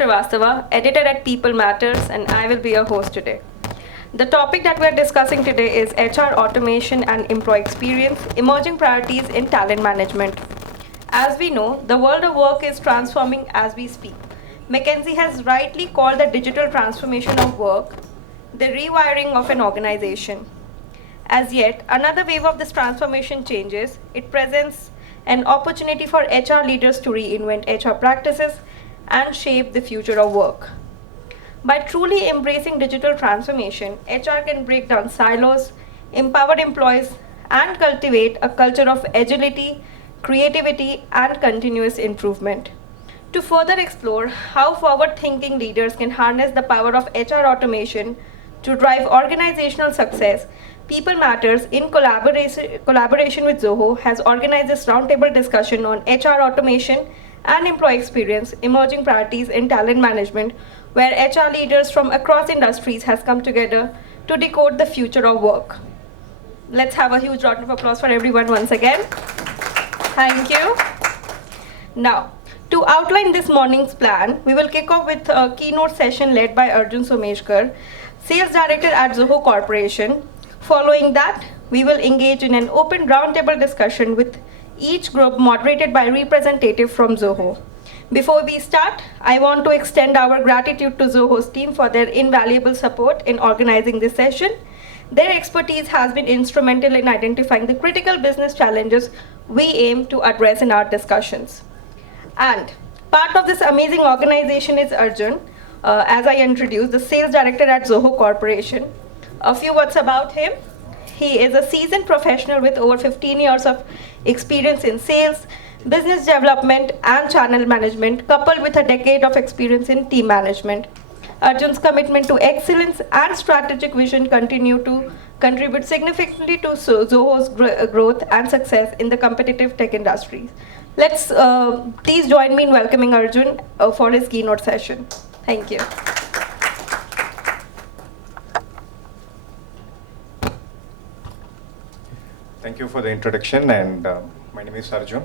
Srivastava, editor at People Matters, and I will be your host today. The topic that we are discussing today is HR automation and employee experience, emerging priorities in talent management. As we know, the world of work is transforming as we speak. McKinsey has rightly called the digital transformation of work the rewiring of an organization. As yet, another wave of this transformation changes. It presents an opportunity for HR leaders to reinvent HR practices and shape the future of work. By truly embracing digital transformation, HR can break down silos, empower employees, and cultivate a culture of agility, creativity, and continuous improvement. To further explore how forward-thinking leaders can harness the power of HR automation to drive organizational success, People Matters, in collaboration with Zoho, has organized this roundtable discussion on HR automation and employee experience, emerging priorities in talent management, where HR leaders from across industries has come together to decode the future of work. Let's have a huge round of applause for everyone once again. Thank you. Now, to outline this morning's plan, we will kick off with a keynote session led by Arjun Someshkar, Sales Director at Zoho Corporation. Following that, we will engage in an open roundtable discussion with each group moderated by a representative from Zoho. Before we start, I want to extend our gratitude to Zoho's team for their invaluable support in organizing this session. Their expertise has been instrumental in identifying the critical business challenges we aim to address in our discussions. And part of this amazing organization is Arjun, as I introduced, the Sales Director at Zoho Corporation. A few words about him. He is a seasoned professional with over 15 years of experience in sales, business development, and channel management, coupled with a decade of experience in team management. Arjun's commitment to excellence and strategic vision continue to contribute significantly to Zoho's growth and success in the competitive tech industry. Let's please join me in welcoming Arjun for his keynote session. Thank you. Thank you for the introduction, and my name is Arjun.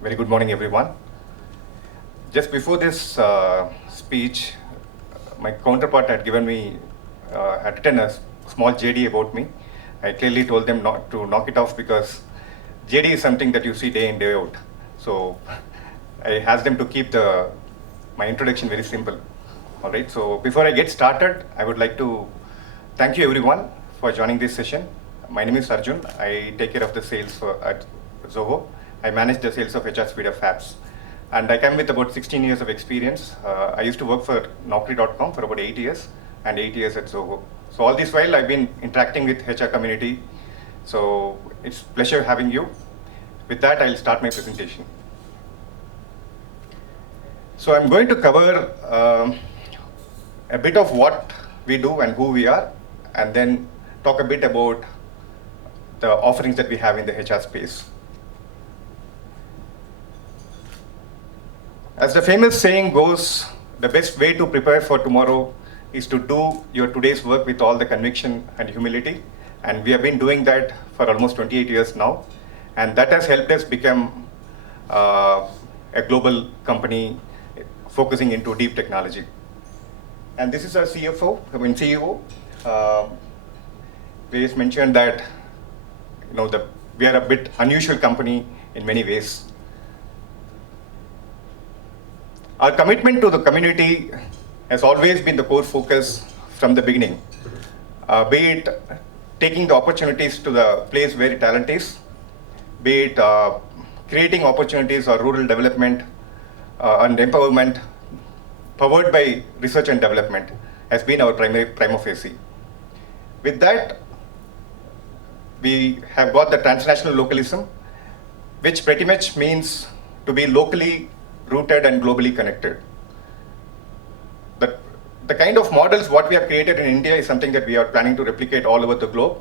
Very good morning, everyone. Just before this speech, my counterpart had given me, had written a small JD about me. I clearly told them not to knock it off because JD is something that you see day in, day out. So I asked them to keep my introduction very simple. All right, so before I get started, I would like to thank you everyone for joining this session. My name is Arjun. I take care of the sales at Zoho. I manage the sales of HR Speed of apps. And I come with about 16 years of experience. I used to work for Naukri.com for about 8 years and 8 years at Zoho. So all this while I've been interacting with HR community. So it's a pleasure having you. With that, I'll start my presentation. So I'm going to cover a bit of what we do and who we are, and then talk a bit about the offerings that we have in the HR space. As the famous saying goes, the best way to prepare for tomorrow is to do your today's work with all the conviction and humility. And we have been doing that for almost 28 years now. And that has helped us become a global company focusing into deep technology. And this is our CEO. We just mentioned that we are a bit unusual company in many ways. Our commitment to the community has always been the core focus from the beginning, be it taking the opportunities to the place where talent is, be it creating opportunities or rural development and empowerment, powered by research and development, has been our prima facie. With that, we have got the transnational localism, which pretty much means to be locally rooted and globally connected. The kind of models what we have created in India is something that we are planning to replicate all over the globe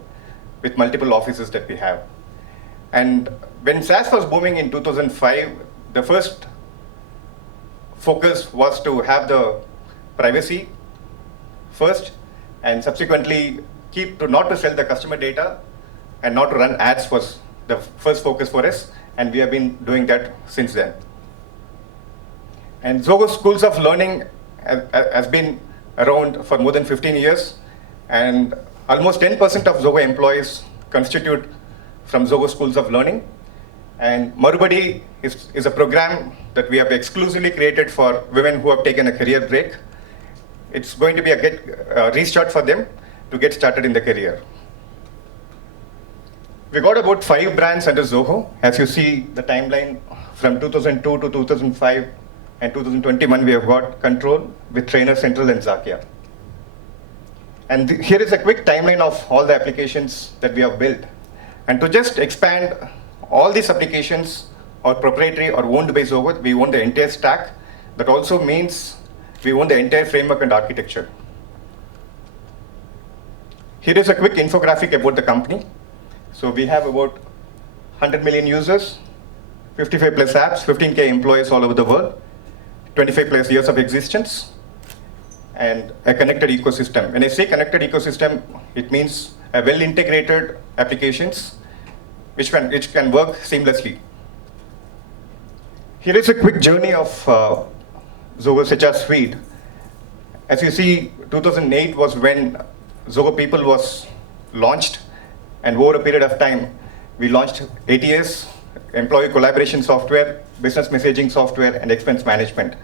with multiple offices that we have. And when SaaS was booming in 2005, the first focus was to have the privacy first, and subsequently not to sell the customer data and not to run ads was the first focus for us, and we have been doing that since then. And Zoho Schools of Learning has been around for more than 15 years, and almost 10% of Zoho employees constitute from Zoho Schools of Learning. And Marubadi is a program that we have exclusively created for women who have taken a career break. It's going to be a restart for them to get started in the career. We got about 5 brands under Zoho. As you see the timeline from 2002 to 2005 and 2021, we have got Control with Trainer Central and Zakia. And here is a quick timeline of all the applications that we have built. And to just expand, all these applications are proprietary or owned by Zoho. We own the entire stack. That also means we own the entire framework and architecture. Here is a quick infographic about the company. So we have about 100 million users, 55 plus apps, 15K employees all over the world, 25 plus years of existence, and a connected ecosystem. When I say connected ecosystem, it means a well-integrated applications which can work seamlessly. Here is a quick journey of Zoho's HR suite. As you see, 2008 was when Zoho People was launched, and over a period of time, we launched ATS, employee collaboration software, business messaging software, and expense management.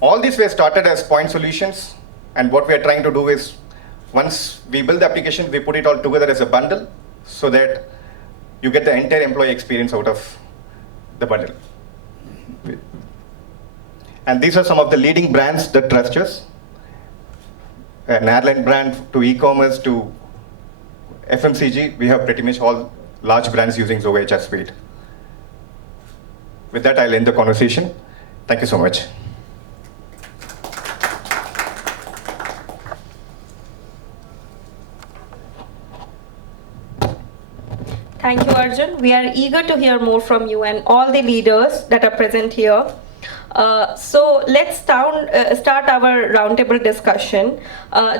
All these were started as point solutions, and what we are trying to do is, once we build the application, we put it all together as a bundle so that you get the entire employee experience out of the bundle. And these are some of the leading brands that trust us. An airline brand to e-commerce to FMCG, we have pretty much all large brands using Zoho HR Suite. With that, I'll end the conversation. Thank you so much. Thank you, Arjun. We are eager to hear more from you and all the leaders that are present here. So let's start our roundtable discussion.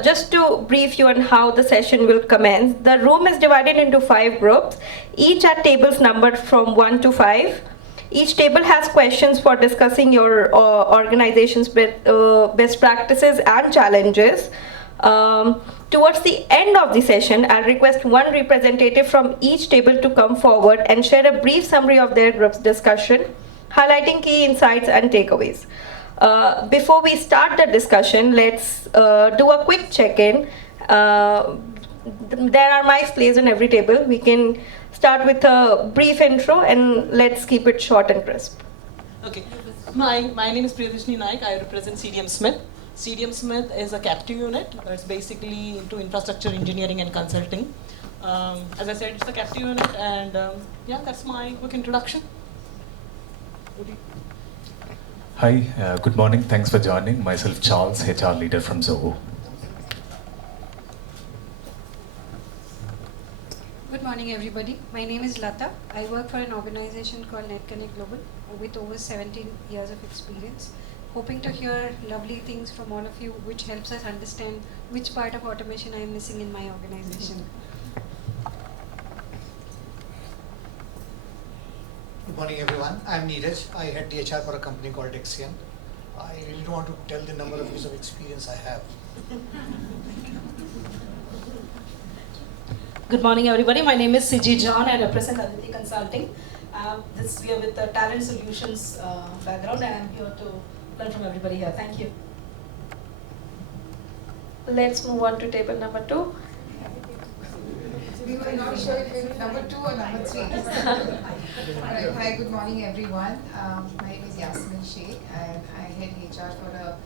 Just to brief you on how the session will commence, the room is divided into 5 groups, each at tables numbered from 1 to 5. Each table has questions for discussing your organization's best practices and challenges. Towards the end of the session, I'll request one representative from each table to come forward and share a brief summary of their group's discussion, highlighting key insights and takeaways. Before we start the discussion, let's do a quick check-in. There are mics placed on every table. We can start with a brief intro and let's keep it short and crisp. Okay. My name is Priyadashini Naik. I represent CDM Smith. CDM Smith is a captive unit. It's basically into infrastructure engineering and consulting. As I said, it's a captive unit, and yeah, that's my quick introduction. Hi, good morning. Thanks for joining. Myself, Charles, HR leader from Zoho. Good morning, everybody. My name is Lata. I work for an organization called NetConnect Global with over 17 years of experience. Hoping to hear lovely things from all of you, which helps us understand which part of automation I am missing in my organization. Good morning, everyone. I'm Neeraj. I head DHR for a company called Dexian. I really don't want to tell the number of years of experience I have. Good morning, everybody. My name is Siji John. I represent Attendee Consulting. We are with the Talent Solutions background, and I'm here to learn from everybody here. Thank you. Let's move on to table number 2. We were not sure if it's number 2 or number 3. Right. Hi, good morning, everyone. My name is Yasmin Sheikh, and I head HR for a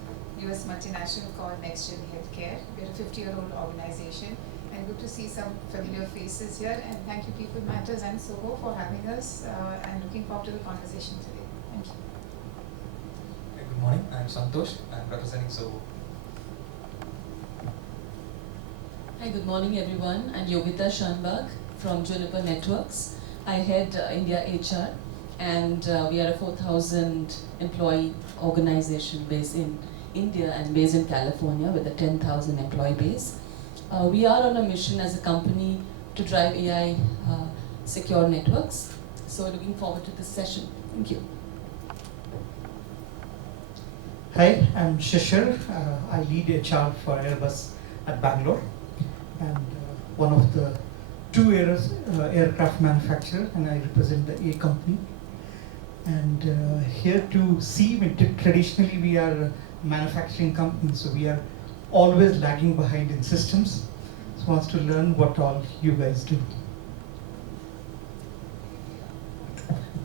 US multinational called NextGen Healthcare. We're a 50-year-old organization, and good to see some familiar faces here. And thank you, People Matters and Zoho, for having us, and looking forward to the conversation today. Thank you. Good morning, I'm Santosh. I'm representing Zoho. Hi, good morning, everyone. I'm Yogita Shanbag from Juniper Networks. I head India HR, and we are a 4,000 employee organization based in India and based in California with a 10,000 employee base. We are on a mission as a company to drive AI secure networks. So looking forward to this session. Thank you. Hi, I'm Shishir. I lead HR for Airbus at Bangalore, and one of the two aircraft manufacturers, and I represent the A company. And here to see, traditionally we are a manufacturing company, so we are always lagging behind in systems. So wants to learn what all you guys do.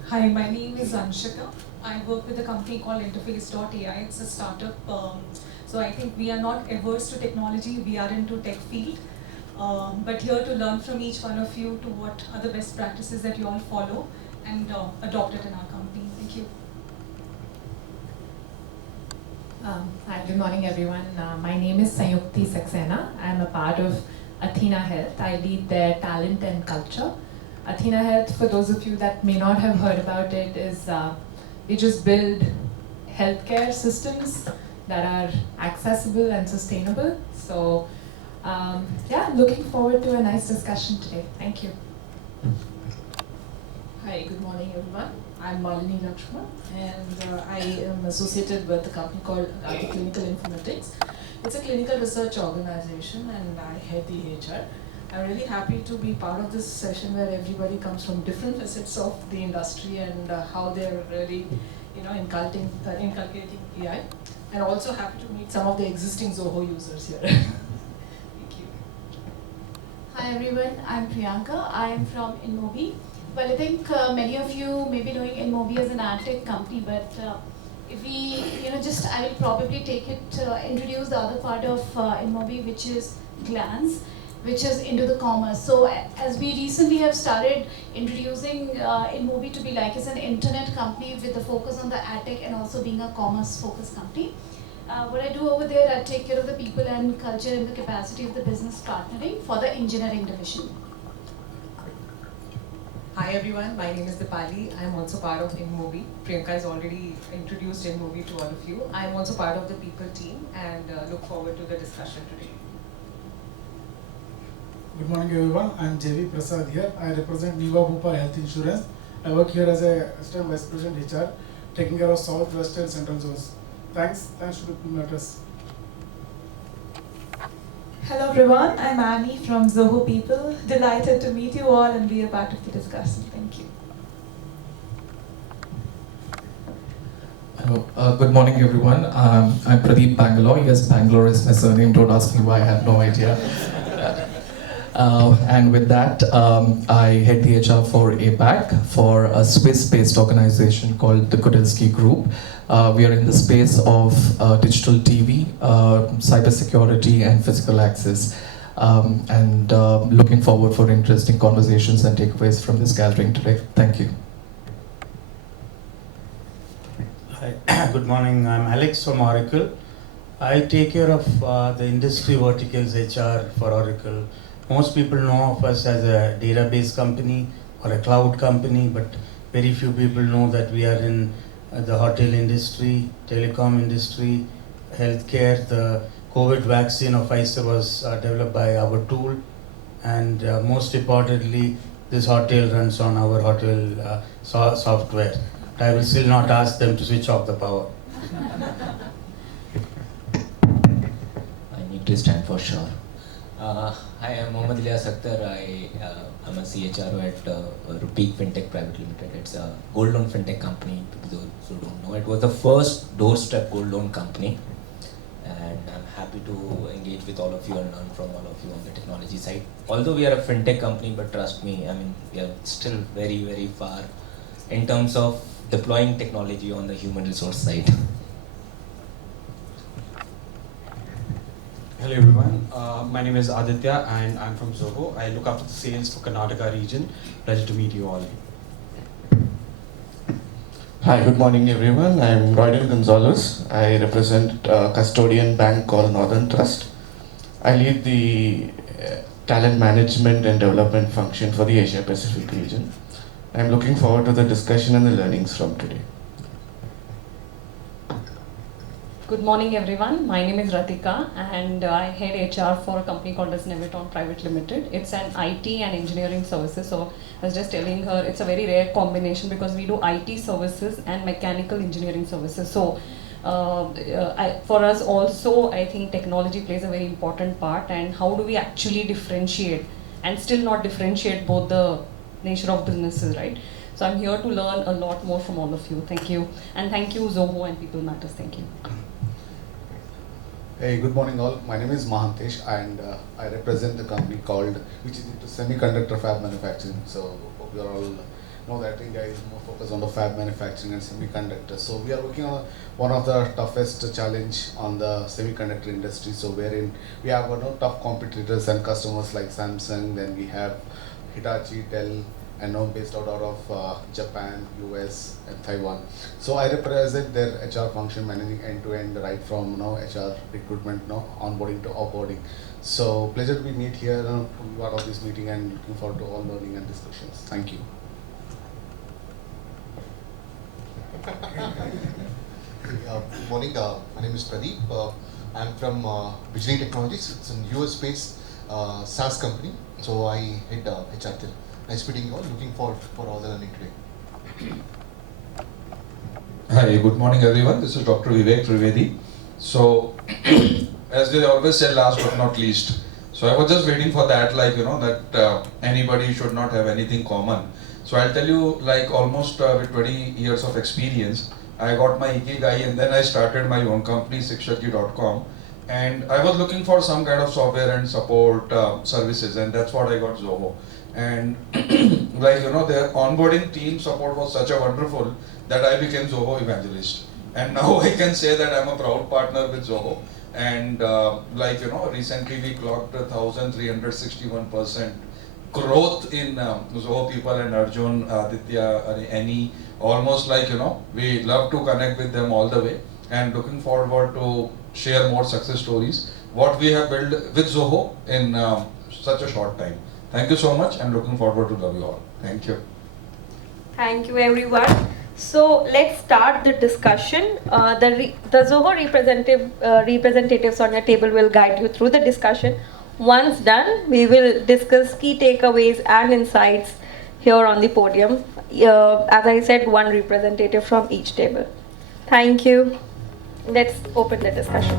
Hi, my name is Anshika. I work with a company called Interface.ai. It's a startup. So I think we are not averse to technology. We are into tech field. But here to learn from each one of you to what are the best practices that you all follow and adopt it in our company. Thank you. Hi, good morning everyone. My name is Sayukti Saxena. I'm a part of Athena Health. I lead their talent and culture. Athena Health, for those of you that may not have heard about it, is we just build healthcare systems that are accessible and sustainable. So yeah, looking forward to a nice discussion today. Thank you. Hi, good morning everyone. I'm Malini Lakshman and I am associated with a company called Clinical Informatics. It's a clinical research organization and I head the HR. I'm really happy to be part of this session where everybody comes from different facets of the industry and how they're really, inculcating AI. And also happy to meet some of the existing Zoho users here. Thank you. Hi everyone, I'm Priyanka. I'm from InMobi. Well, I think many of you may be knowing InMobi as an ad tech company, but if we, I will probably take it, introduce the other part of InMobi, which is Glance, which is into the commerce. So as we recently have started introducing InMobi to be like as an internet company with the focus on the ad tech and also being a commerce focused company. What I do over there, I take care of the people and culture in the capacity of the business partnering for the engineering division. Hi everyone, my name is Dipali. I am also part of InMobi. Priyanka has already introduced InMobi to all of you. I am also part of the people team and look forward to the discussion today. Good morning everyone, I am JV Prasad here. I represent Muga Bhopal Health Insurance. I work here as a Assistant Vice President HR, taking care of South, West and Central zones. Thanks to People Matters. Hello everyone, I'm Annie from Zoho People. Delighted to meet you all and be a part of the discussion. Thank you. Hello, good morning everyone. I'm Pradeep Bangalore. Yes, Bangalore is my surname. Don't ask me why, I have no idea. And with that, I head the HR for APAC for a Swiss-based organization called the Kudelski Group. We are in the space of digital TV, cybersecurity, and physical access. And looking forward for interesting conversations and takeaways from this gathering today. Thank you. Hi, good morning. I'm Alex from Oracle. I take care of the industry verticals HR for Oracle. Most people know of us as a database company or a cloud company, but very few people know that we are in the hotel industry, telecom industry, healthcare. The COVID vaccine of Pfizer was developed by our tool, and most importantly, this hotel runs on our hotel software. I will still not ask them to switch off the power. I need to stand for sure. Hi, I'm Mohammad Ilyas Akhtar. I'm a CHRO at Rupeek Fintech Private Limited. It's a gold loan fintech company, for those who don't know. It was the first doorstep gold loan company. And I'm happy to engage with all of you and learn from all of you on the technology side. Although we are a fintech company, but trust me, we are still very, very far in terms of deploying technology on the human resource side. Hello everyone, my name is Aditya and I'm from Zoho. I look after the sales for Karnataka region. Pleasure to meet you all. Hi, good morning everyone. I'm Royden Gonzalez. I represent a custodian bank called Northern Trust. I lead the talent management and development function for the Asia Pacific region. I'm looking forward to the discussion and the learnings from today. Good morning everyone, my name is Ratika and I head HR for a company called as Neviton Private Limited. It's an IT and engineering services, so I was just telling her it's a very rare combination because we do IT services and mechanical engineering services. So For us also, I think technology plays a very important part, and how do we actually differentiate and still not differentiate both the nature of businesses, right? So I'm here to learn a lot more from all of you. Thank you. And thank you, Zoho and People Matters. Thank you. Hey, good morning all. My name is Mahantesh and I represent the company called, which is into semiconductor fab manufacturing. So we are all know that India is more focused on the fab manufacturing and semiconductors. So we are working on one of the toughest challenge on the semiconductor industry. So wherein we have tough competitors and customers like Samsung, then we have Hitachi, Dell, and now based out of Japan, US, and Taiwan. So I represent their HR function, managing end-to-end, right from HR recruitment, onboarding to offboarding. So pleasure to be meet here, to be part of this meeting, and looking forward to all learning and discussions. Thank you. Good morning. My name is Pradeep. I'm from Visionary Technologies. It's a US-based SaaS company. So I head HR there. Nice meeting you all. Looking forward for all the learning today. Hi, good morning everyone. This is Dr. Vivek Trivedi. So, as they always say, last but not least. So I was just waiting for that, that anybody should not have anything common. So I'll tell you, almost with 20 years of experience, I got my Ikigai and then I started my own company, CHRO.com. And I was looking for some kind of software and support services, and that's what I got Zoho. And their onboarding team support was such a wonderful that I became Zoho evangelist. And now I can say that I'm a proud partner with Zoho. And recently we clocked 1,361% growth in Zoho People and Arjun, Aditya, Annie. Almost we love to connect with them all the way, and looking forward to share more success stories, what we have built with Zoho in such a short time. Thank you so much, and looking forward to love you all. Thank you. Thank you, everyone. So let's start the discussion. The Zoho representatives on your table will guide you through the discussion. Once done, we will discuss key takeaways and insights here on the podium. As I said, one representative from each table. Thank you. Let's open the discussion.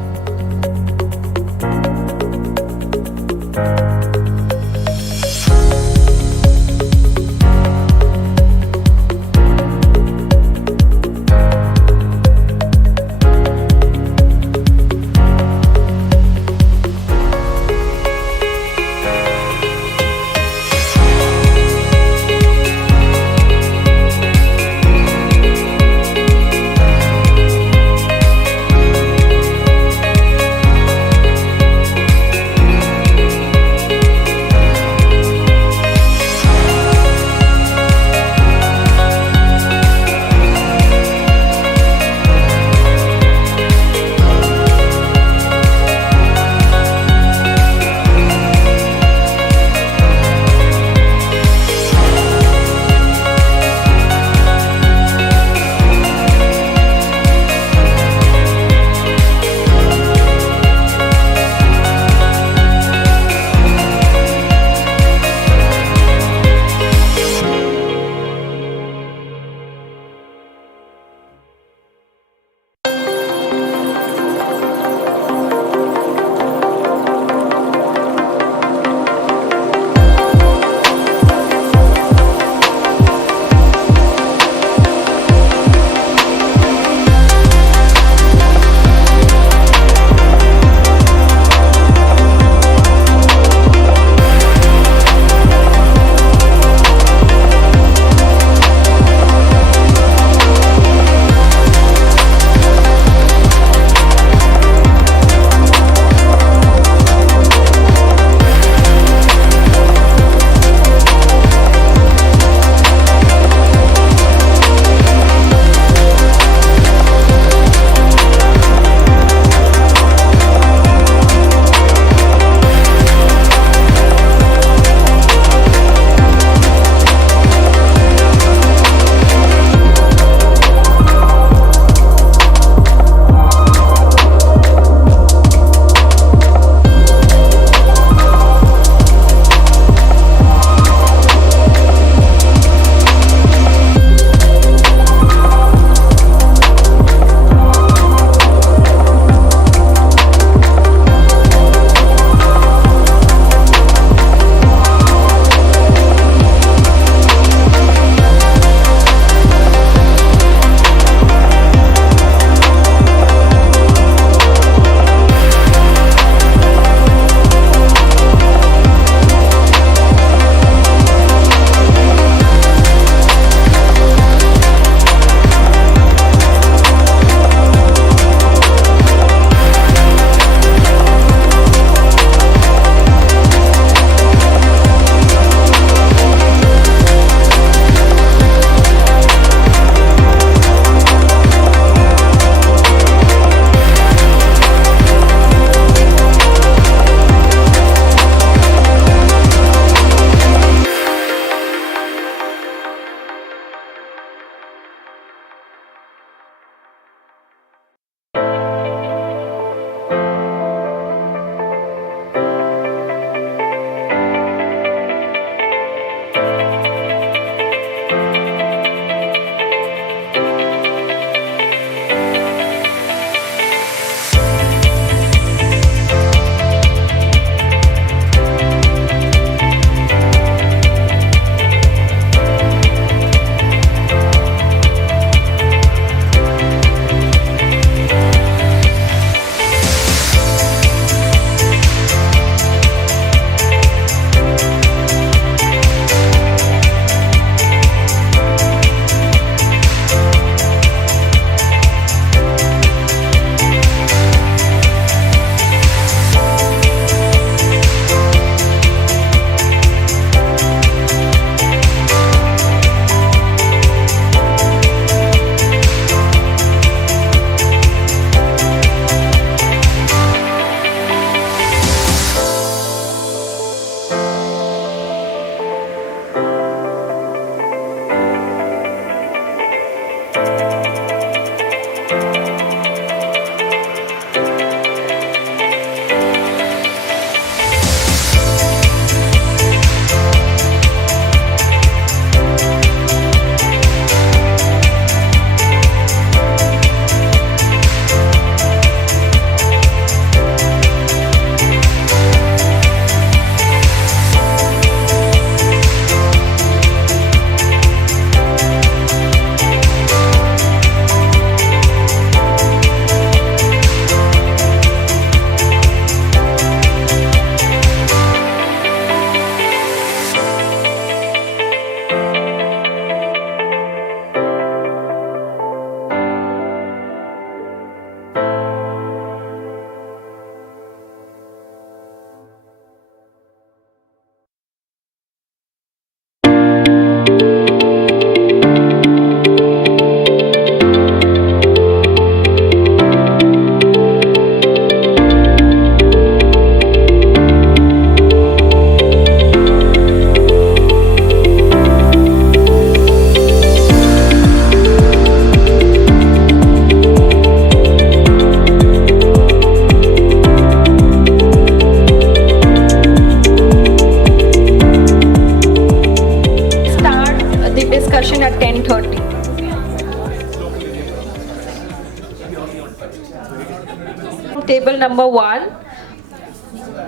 table number 1.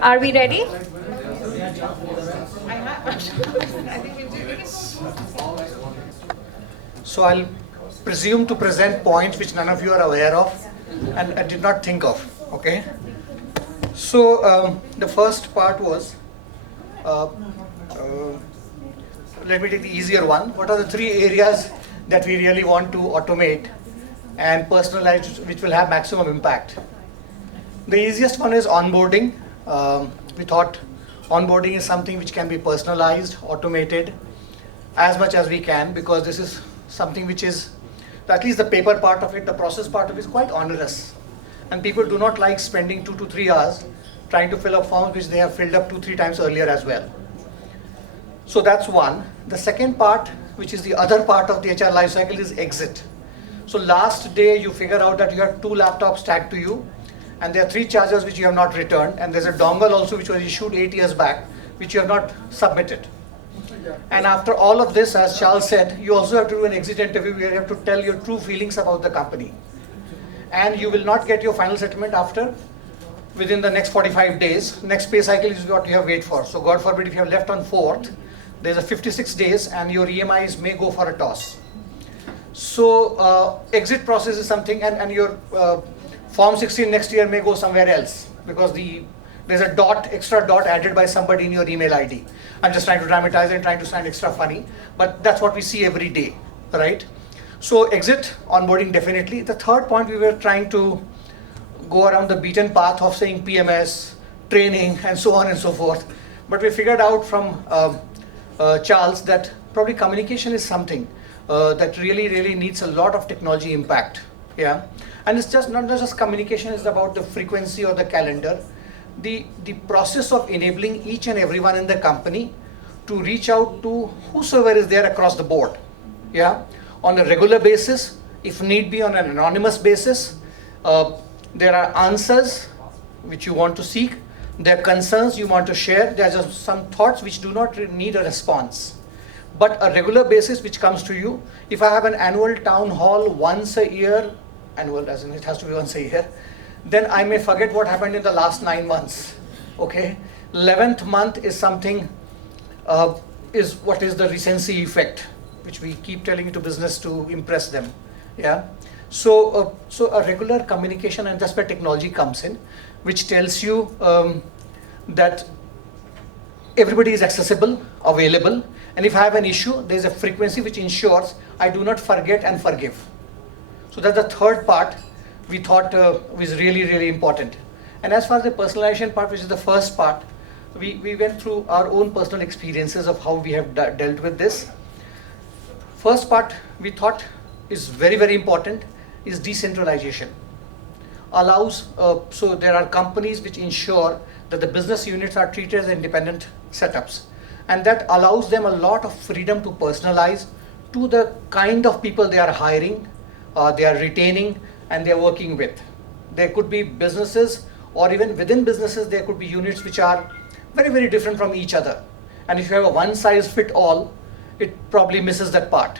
Are we ready? So I'll presume to present points which none of you are aware of and I did not think of, okay? So the first part was, let me take the easier one. What are the 3 areas that we really want to automate and personalize, which will have maximum impact? The easiest one is onboarding. We thought onboarding is something which can be personalized, automated as much as we can, because this is something which is, at least the paper part of it, the process part of it is quite onerous. And people do not like spending 2 to 3 hours trying to fill up forms which they have filled up 2-3 times earlier as well. So that's one. The second part, which is the other part of the HR life cycle, is exit. So last day you figure out that you have 2 laptops tagged to you and there are 3 chargers which you have not returned, and there's a dongle also which was issued 8 years back which you have not submitted. And after all of this, as Charles said, you also have to do an exit interview where you have to tell your true feelings about the company. And you will not get your final settlement within the next 45 days. Next pay cycle is what you have wait for. So God forbid if you have left on 4th, there's a 56 days and your EMIs may go for a toss. So exit process is something, and your Form 16 next year may go somewhere else because there's a extra dot added by somebody in your email ID. I'm just trying to dramatize and trying to sound extra funny, but that's what we see every day, right? So exit, onboarding definitely. The third point, we were trying to go around the beaten path of saying PMS, training, and so on and so forth. But we figured out from Charles that probably communication is something that really needs a lot of technology impact. Yeah, and it's just not just communication, it's about the frequency or the calendar. The process of enabling each and everyone in the company to reach out to whosoever is there across the board, yeah, on a regular basis, if need be on an anonymous basis. There are answers which you want to seek, there are concerns you want to share, there are just some thoughts which do not need a response. But a regular basis which comes to you, if I have an annual town hall once a year, annual as in it has to be once a year, then I may forget what happened in the last 9 months, okay? 11th month is something, is what is the recency effect, which we keep telling to business to impress them, yeah? So a regular communication, and that's where technology comes in, which tells you that everybody is accessible, available, and if I have an issue, there's a frequency which ensures I do not forget and forgive. So that's the third part we thought was really important. And as far as the personalization part, which is the first part, we went through our own personal experiences of how we have dealt with this. First part we thought is very important is decentralization. Allows, so there are companies which ensure that the business units are treated as independent setups, and that allows them a lot of freedom to personalize to the kind of people they are hiring, they are retaining, and they are working with. There could be businesses, or even within businesses there could be units which are very different from each other, and if you have a one size fit all, it probably misses that part.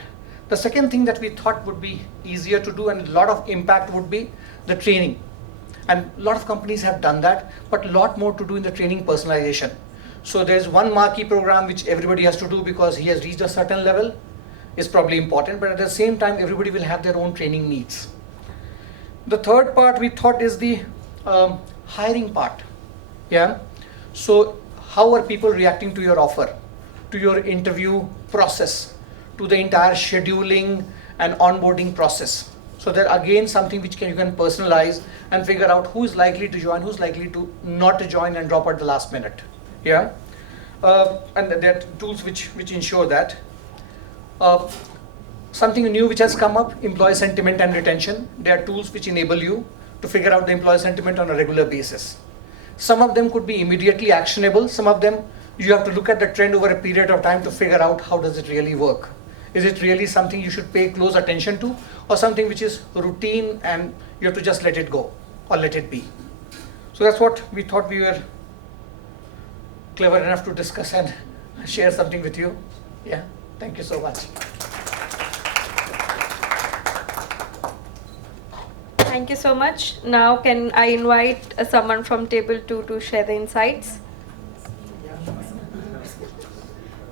The second thing that we thought would be easier to do and a lot of impact would be the training, and a lot of companies have done that, but a lot more to do in the training personalization. So there's one marquee program which everybody has to do because he has reached a certain level, is probably important, but at the same time everybody will have their own training needs. The third part we thought is the hiring part. Yeah. So how are people reacting to your offer, to your interview process, to the entire scheduling and onboarding process? So that again something which you can personalize and figure out who is likely to join, who's likely to not to join and drop at the last minute. Yeah. And there are tools which ensure that. Something new which has come up, employee sentiment and retention. There are tools which enable you to figure out the employee sentiment on a regular basis. Some of them could be immediately actionable. Some of them you have to look at the trend over a period of time to figure out how does it really work. Is it really something you should pay close attention to, or something which is routine and you have to just let it go or let it be? So that's what we thought. We were clever enough to discuss and share something with you. Yeah, thank you so much. Thank Thank you so much. Now can I invite someone from table 2 to share the insights?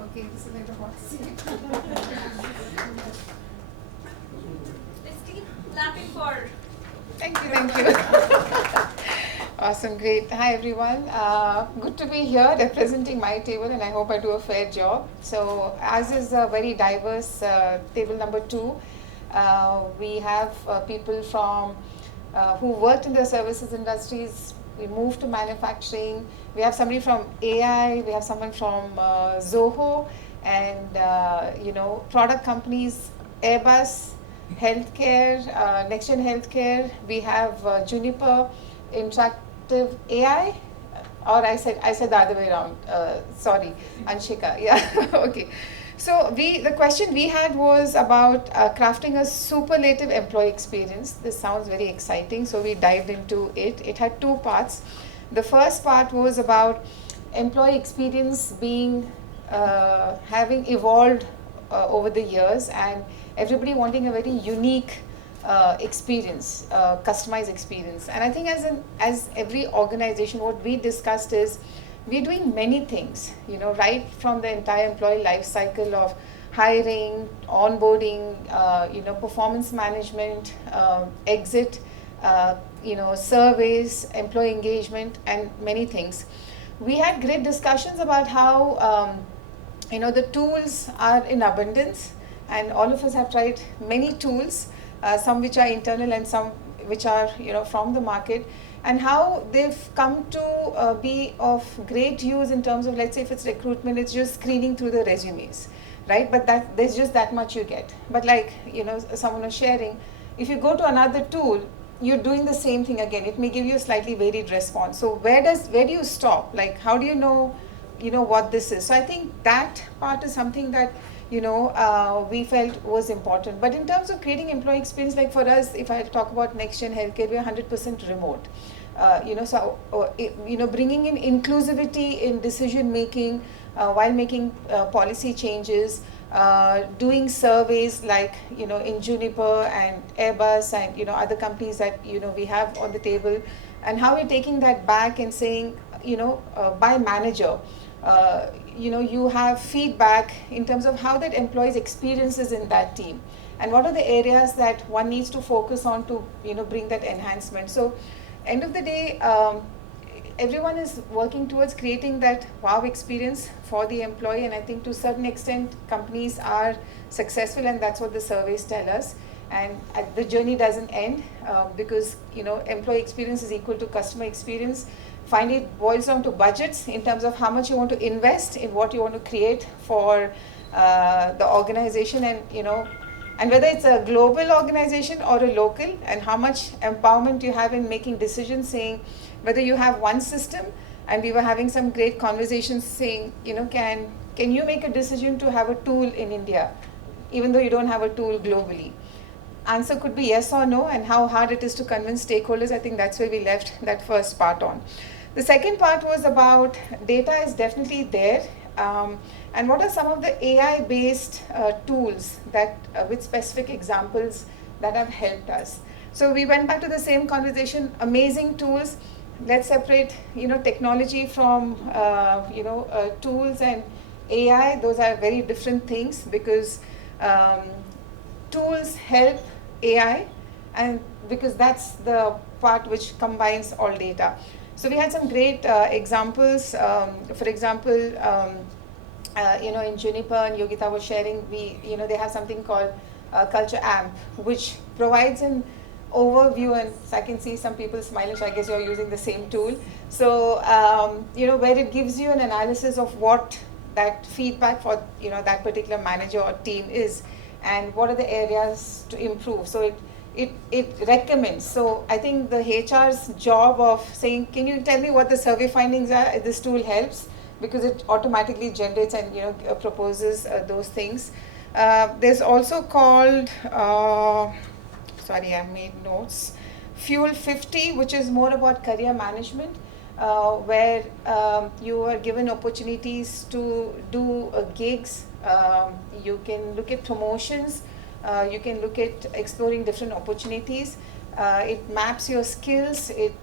Okay, this is like the hot seat. Let's keep clapping for. Thank you. Awesome, great. Hi everyone. Good to be here representing my table, and I hope I do a fair job. So, as is a very diverse table number 2, we have people from who worked in the services industries. We moved to manufacturing. We have somebody from AI. We have someone from Zoho, and product companies, Airbus, healthcare, next gen healthcare. We have Juniper, interactive AI, or I said the other way around. Sorry, Anshika. Yeah, okay. So the question we had was about crafting a superlative employee experience. This sounds very exciting, so we dived into it. It had 2 parts. The first part was about employee experience being having evolved over the years, and everybody wanting a very unique experience, customized experience. And I think as every organization, what we discussed is we're doing many things, right from the entire employee life cycle of hiring, onboarding, performance management, exit, surveys, employee engagement, and many things. We had great discussions about how the tools are in abundance, and all of us have tried many tools, some which are internal and some which are from the market, and how they've come to be of great use in terms of, let's say if it's recruitment, it's just screening through the resumes, right? But there's just that much you get. But like someone was sharing, if you go to another tool, you're doing the same thing again. It may give you a slightly varied response. So where do you stop? Like, how do you know what this is? So I think that part is something that we felt was important. But in terms of creating employee experience, like for us, if I talk about next gen healthcare, we're 100% remote. Bringing in inclusivity in decision making while making policy changes, doing surveys like in Juniper and Airbus and other companies that we have on the table, and how we're taking that back and saying by manager. You have feedback in terms of how that employee's experiences in that team, and what are the areas that one needs to focus on to bring that enhancement. So end of the day, everyone is working towards creating that wow experience for the employee, and I think to a certain extent companies are successful, and that's what the surveys tell us. And the journey doesn't end because employee experience is equal to customer experience. Finally, it boils down to budgets in terms of how much you want to invest in what you want to create for the organization, and whether it's a global organization or a local, and how much empowerment you have in making decisions, saying whether you have one system. And we were having some great conversations saying, can you make a decision to have a tool in India, even though you don't have a tool globally? Answer could be yes or no, and how hard it is to convince stakeholders. I think that's where we left that first part on. The second part was about data is definitely there, and what are some of the AI-based tools that, with specific examples that have helped us. So we went back to the same conversation, amazing tools. Let's separate, technology from, tools and AI. Those are very different things, because tools help AI, and because that's the part which combines all data. So we had some great examples. For example, in Juniper, and Yogita was sharing, they have something called Culture Amp, which provides an overview, and I can see some people smiling, so I guess you're using the same tool. So, where it gives you an analysis of what that feedback for, that particular manager or team is, and what are the areas to improve. So it recommends. So I think the HR's job of saying, can you tell me what the survey findings are? This tool helps, because it automatically generates and proposes those things. There's also called, sorry, I made notes, Fuel 50, which is more about career management, where you are given opportunities to do gigs. You can look at promotions. You can look at exploring different opportunities. It maps your skills. It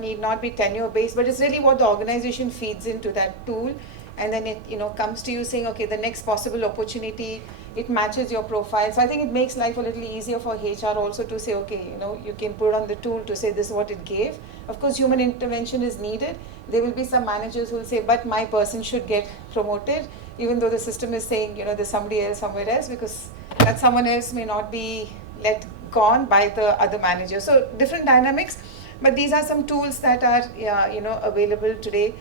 need not be tenure based, but it's really what the organization feeds into that tool, and then it comes to you saying, okay, the next possible opportunity, it matches your profile. So I think it makes life a little easier for HR also to say, okay, you can put on the tool to say this is what it gave. Of course, human intervention is needed. There will be some managers who will say, but my person should get promoted, even though the system is saying, there's somebody else somewhere else, because that someone else may not be let gone by the other manager. So different dynamics, but these are some tools that are available today.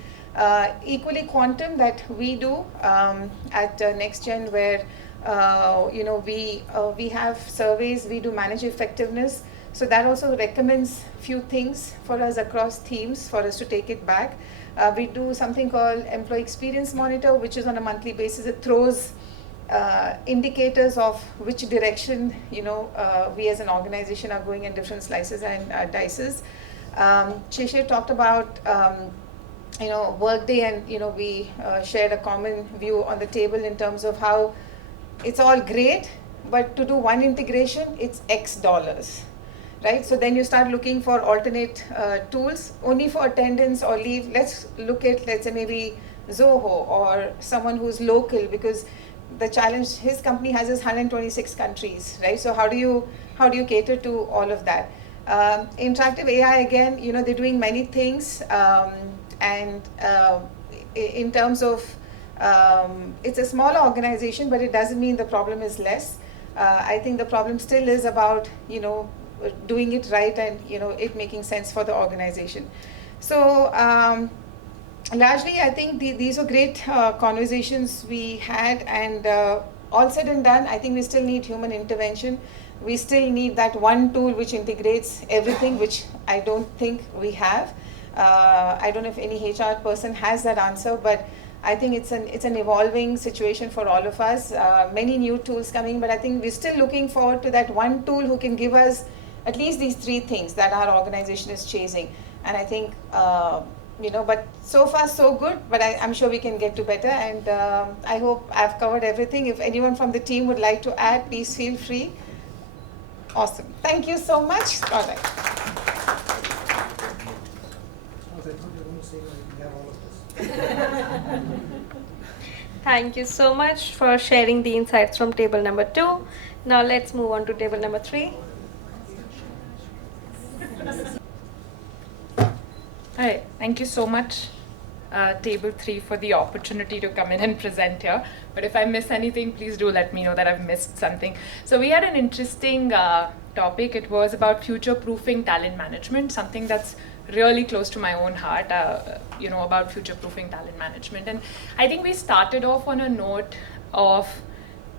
Equally quantum that we do at NextGen, where we have surveys, we do manage effectiveness. So that also recommends few things for us across teams for us to take it back. We do something called Employee Experience Monitor, which is on a monthly basis. It throws indicators of which direction we as an organization are going in different slices and dices. Shishir talked about Workday, and we shared a common view on the table in terms of how it's all great, but to do one integration, it's X dollars, right? So then you start looking for alternate tools only for attendance or leave. Let's look at, let's say, maybe Zoho or someone who's local, because the challenge his company has is 126 countries, right? So how do you cater to all of that? Interactive AI, again, they're doing many things, and in terms of it's a smaller organization, but it doesn't mean the problem is less. I think the problem still is about doing it right and it making sense for the organization. So largely, I think these are great conversations we had, and all said and done, I think we still need human intervention. We still need that one tool which integrates everything, which I don't think we have. I don't know if any HR person has that answer, but I think it's an evolving situation for all of us. Many new tools coming, but I think we're still looking forward to that one tool who can give us at least these three things that our organization is chasing. And I think, but so far so good, but I'm sure we can get to better. And I hope I've covered everything. If anyone from the team would like to add, please feel free. Awesome. Thank you so much. All right. Thank you so much for sharing the insights from table number 2. Now let's move on to table number 3. Hi, thank you so much, table 3, for the opportunity to come in and present here. But if I miss anything, please do let me know that I've missed something. So we had an interesting topic. It was about future-proofing talent management, something that's really close to my own heart, about future-proofing talent management. And I think we started off on a note of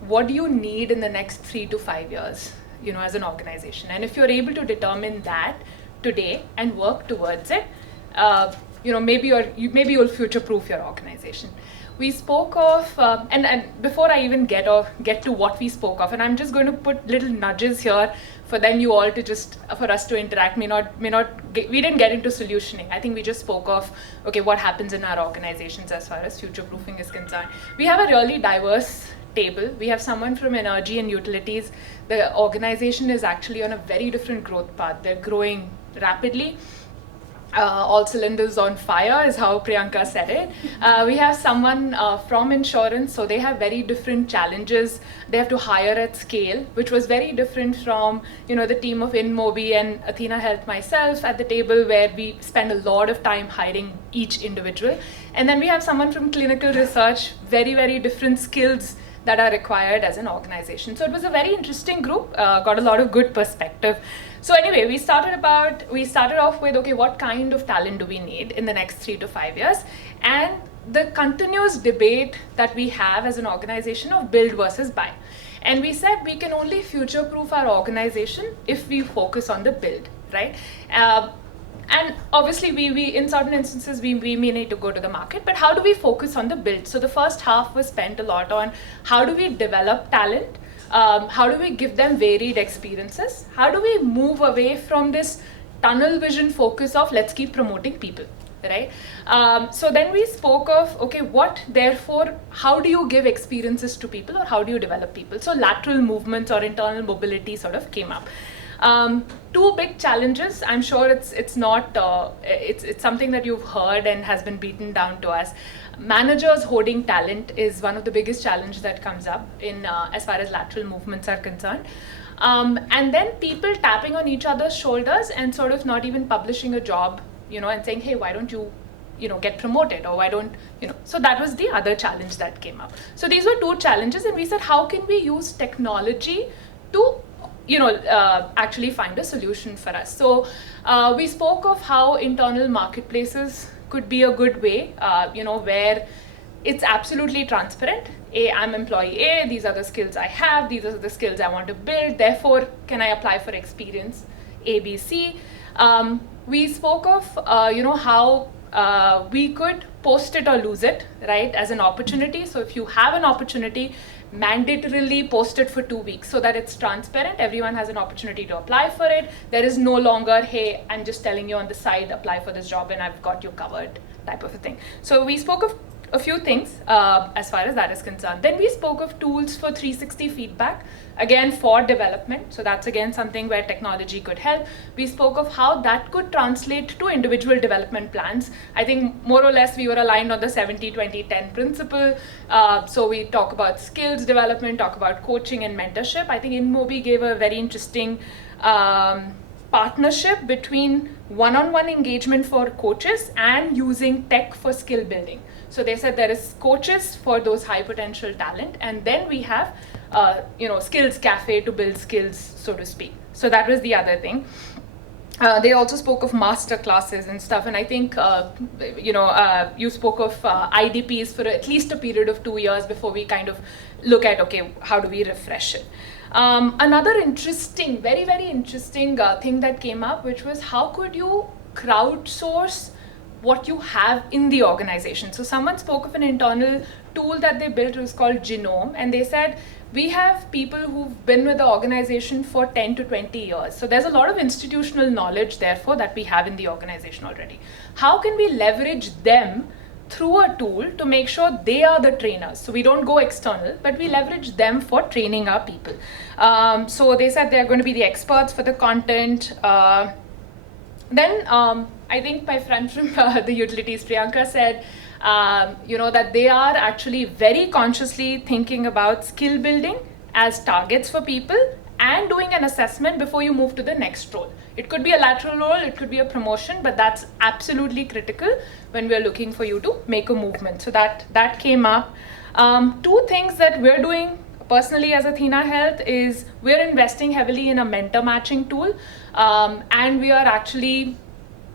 what do you need in the next 3 to 5 years, as an organization. And if you're able to determine that today and work towards it, maybe you'll future-proof your organization. We spoke of, and before I even get to what we spoke of, and I'm just going to put little nudges here for then you all to for us to interact. We didn't get into solutioning. I think we just spoke of, okay, what happens in our organizations as far as future-proofing is concerned. We have a really diverse table. We have someone from energy and utilities. The organization is actually on a very different growth path. They're growing rapidly. All cylinders on fire is how Priyanka said it. We have someone from insurance, so they have very different challenges. They have to hire at scale, which was very different from the team of InMobi and Athena Health, myself at the table, where we spend a lot of time hiring each individual. And then we have someone from clinical research, very, very different skills that are required as an organization. So it was a very interesting group, got a lot of good perspective. So anyway, we started off with, okay, what kind of talent do we need in the next 3 to 5 years? And the continuous debate that we have as an organization of build versus buy. And we said we can only future-proof our organization if we focus on the build, right? And obviously, we in certain instances, we may need to go to the market, but how do we focus on the build? So the first half was spent a lot on how do we develop talent? How do we give them varied experiences? How do we move away from this tunnel vision focus of let's keep promoting people, right? So then we spoke of, okay, how do you give experiences to people, or how do you develop people? So lateral movements or internal mobility sort of came up. two big challenges. I'm sure it's not it's something that you've heard and has been beaten down to us. Managers hoarding talent is one of the biggest challenges that comes up in as far as lateral movements are concerned. And then people tapping on each other's shoulders and sort of not even publishing a job, and saying, hey, why don't you, get promoted, or why don't, So that was the other challenge that came up. So these were two challenges, and we said, how can we use technology to, actually find a solution for us? So we spoke of how internal marketplaces could be a good way, where it's absolutely transparent. I'm employee A, these are the skills I have, these are the skills I want to build, therefore, can I apply for experience A, B, C? We spoke of, how we could post it or lose it, right, as an opportunity. So if you have an opportunity, mandatorily post it for 2 weeks so that it's transparent. Everyone has an opportunity to apply for it. There is no longer, hey, I'm just telling you on the side, apply for this job and I've got you covered type of a thing. So we spoke of a few things as far as that is concerned. Then we spoke of tools for 360 feedback, again for development. So that's again something where technology could help. We spoke of how that could translate to individual development plans. I think more or less we were aligned on the 70-20-10 principle. So we talk about skills development, talk about coaching and mentorship. I think InMobi gave a very interesting partnership between one-on-one engagement for coaches and using tech for skill building. So they said there is coaches for those high potential talent, and then we have, skills cafe to build skills, so to speak. So that was the other thing. They also spoke of master classes and stuff, and I think, you spoke of IDPs for at least a period of 2 years before we kind of look at, okay, how do we refresh it? Another interesting, very, very interesting thing that came up, which was how could you crowdsource what you have in the organization? So someone spoke of an internal tool that they built. It was called Genome, and they said, we have people who've been with the organization for 10 to 20 years. So there's a lot of institutional knowledge, therefore, that we have in the organization already. How can we leverage them through a tool to make sure they are the trainers? So we don't go external, but we leverage them for training our people. So they said they're going to be the experts for the content. Then I think my friend from the utilities, Priyanka, said, that they are actually very consciously thinking about skill building as targets for people and doing an assessment before you move to the next role. It could be a lateral role, it could be a promotion, but that's absolutely critical when we're looking for you to make a movement. So that came up. Two things that we're doing personally as Athena Health is we're investing heavily in a mentor matching tool, and we are actually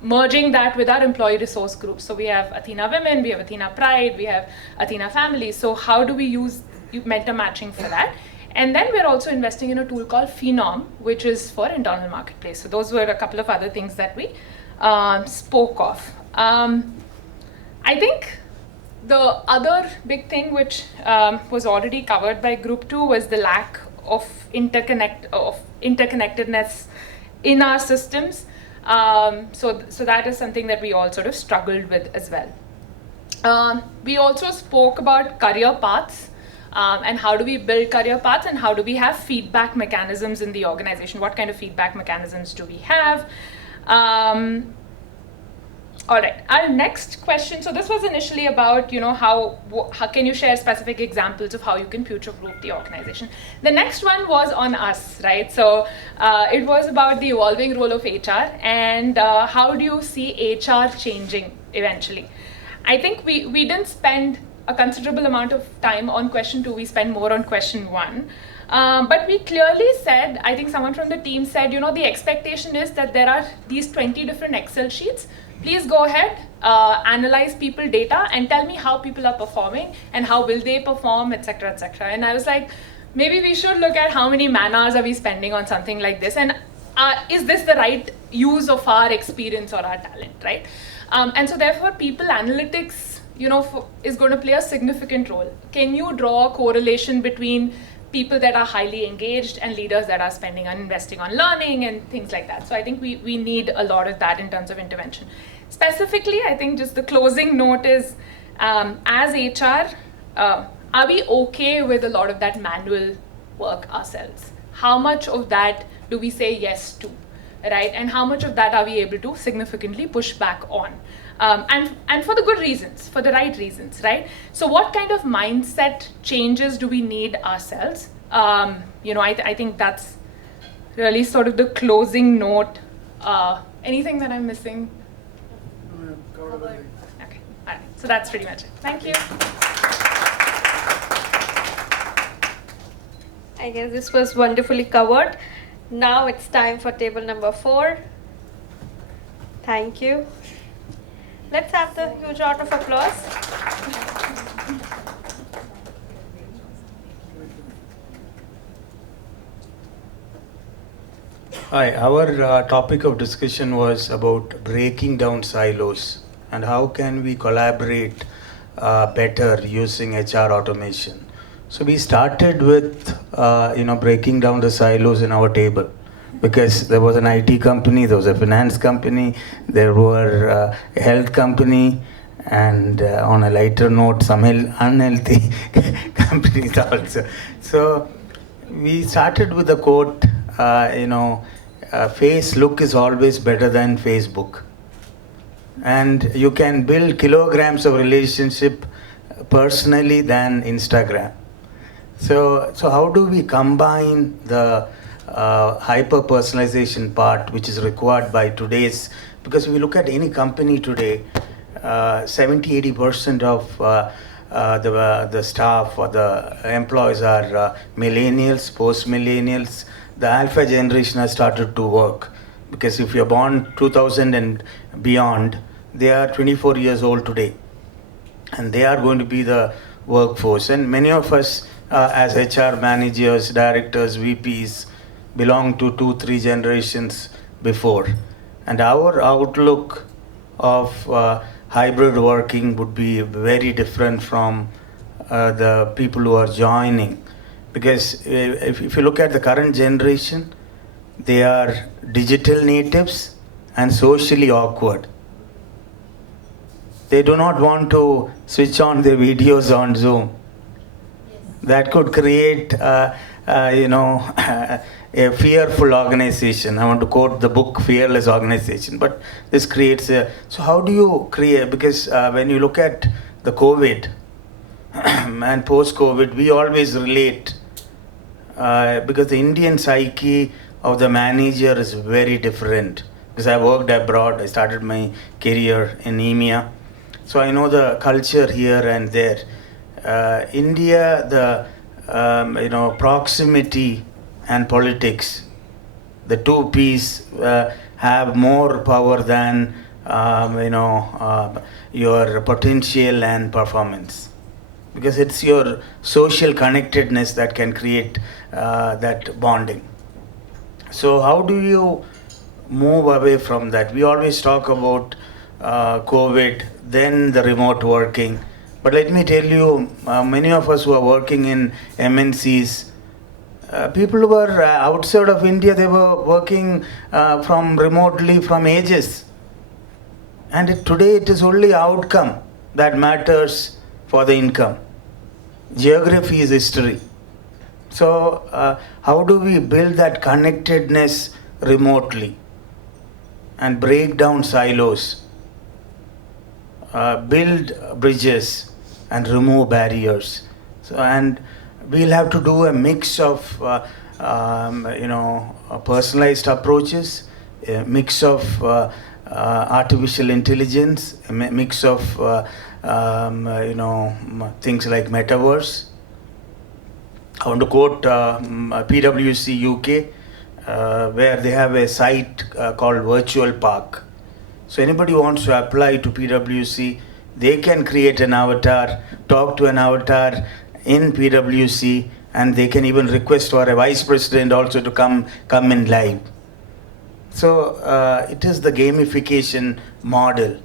merging that with our employee resource groups. So we have Athena Women, we have Athena Pride, we have Athena Family. So how do we use mentor matching for that? And then we're also investing in a tool called Phenom, which is for internal marketplace. So those were a couple of other things that we spoke of. I think the other big thing which was already covered by Group 2 was the lack of interconnectedness in our systems. So that is something that we all sort of struggled with as well. We also spoke about career paths and how do we build career paths and how do we have feedback mechanisms in the organization? What kind of feedback mechanisms do we have? All right, our next question. So this was initially about, how can you share specific examples of how you can future-proof the organization? The next one was on us, right? So it was about the evolving role of HR and how do you see HR changing eventually? I think we didn't spend a considerable amount of time on question 2. We spent more on question 1. But we clearly said, I think someone from the team said, the expectation is that there are these 20 different Excel sheets. Please go ahead, analyze people data and tell me how people are performing and how will they perform, etc., etc. And I was like, maybe we should look at how many man hours are we spending on something like this, and is this the right use of our experience or our talent, right? And so therefore, people analytics, is going to play a significant role. Can you draw a correlation between people that are highly engaged and leaders that are spending and investing on learning and things like that? So I think we need a lot of that in terms of intervention. Specifically, I think just the closing note is, as HR, are we okay with a lot of that manual work ourselves? How much of that do we say yes to, right? And how much of that are we able to significantly push back on? And for the good reasons, for the right reasons, right? So what kind of mindset changes do we need ourselves? I think that's really sort of the closing note. Anything that I'm missing? Okay, all right. So that's pretty much it. Thank you. I guess this was wonderfully covered. Now it's time for table number 4. Thank you. Let's have the huge round of applause. Hi, our topic of discussion was about breaking down silos and how can we collaborate better using HR automation. So we started with breaking down the silos in our table, because there was an IT company, there was a finance company, there were a health company, and on a lighter note, some unhealthy companies also. So we started with the quote, face look is always better than Facebook. And you can build kilograms of relationship personally than Instagram. So how do we combine the hyper-personalization part, which is required by today's, because if you look at any company today, 70-80% of the staff or the employees are millennials, post-millennials. The alpha generation has started to work, because if you're born 2000 and beyond, they are 24 years old today, and they are going to be the workforce. And many of us as HR managers, directors, VPs belong to 2-3 generations before, and our outlook of hybrid working would be very different from the people who are joining. Because if you look at the current generation, they are digital natives and socially awkward. They do not want to switch on their videos on Zoom. That could create, a fearful organization. I want to quote the book Fearless Organization, but this creates a... So how do you create, because when you look at the COVID and post-COVID, we always relate, because the Indian psyche of the manager is very different. Because I worked abroad, I started my career in EMEA, so I know the culture here and there. India, the proximity and politics, the two P's have more power than your potential and performance, because it's your social connectedness that can create that bonding. So how do you move away from that? We always talk about COVID, then the remote working. But let me tell you, many of us who are working in MNCs, people who were outside of India, they were working from remotely from ages. And today it is only outcome that matters for the income. Geography is history. So how do we build that connectedness remotely and break down silos, build bridges and remove barriers? So, and we'll have to do a mix of personalized approaches, a mix of artificial intelligence, a mix of things like metaverse. I want to quote PwC UK, where they have a site called Virtual Park. So anybody who wants to apply to PwC, they can create an avatar, talk to an avatar in PwC, and they can even request for a vice president also to come in live. So it is the gamification model.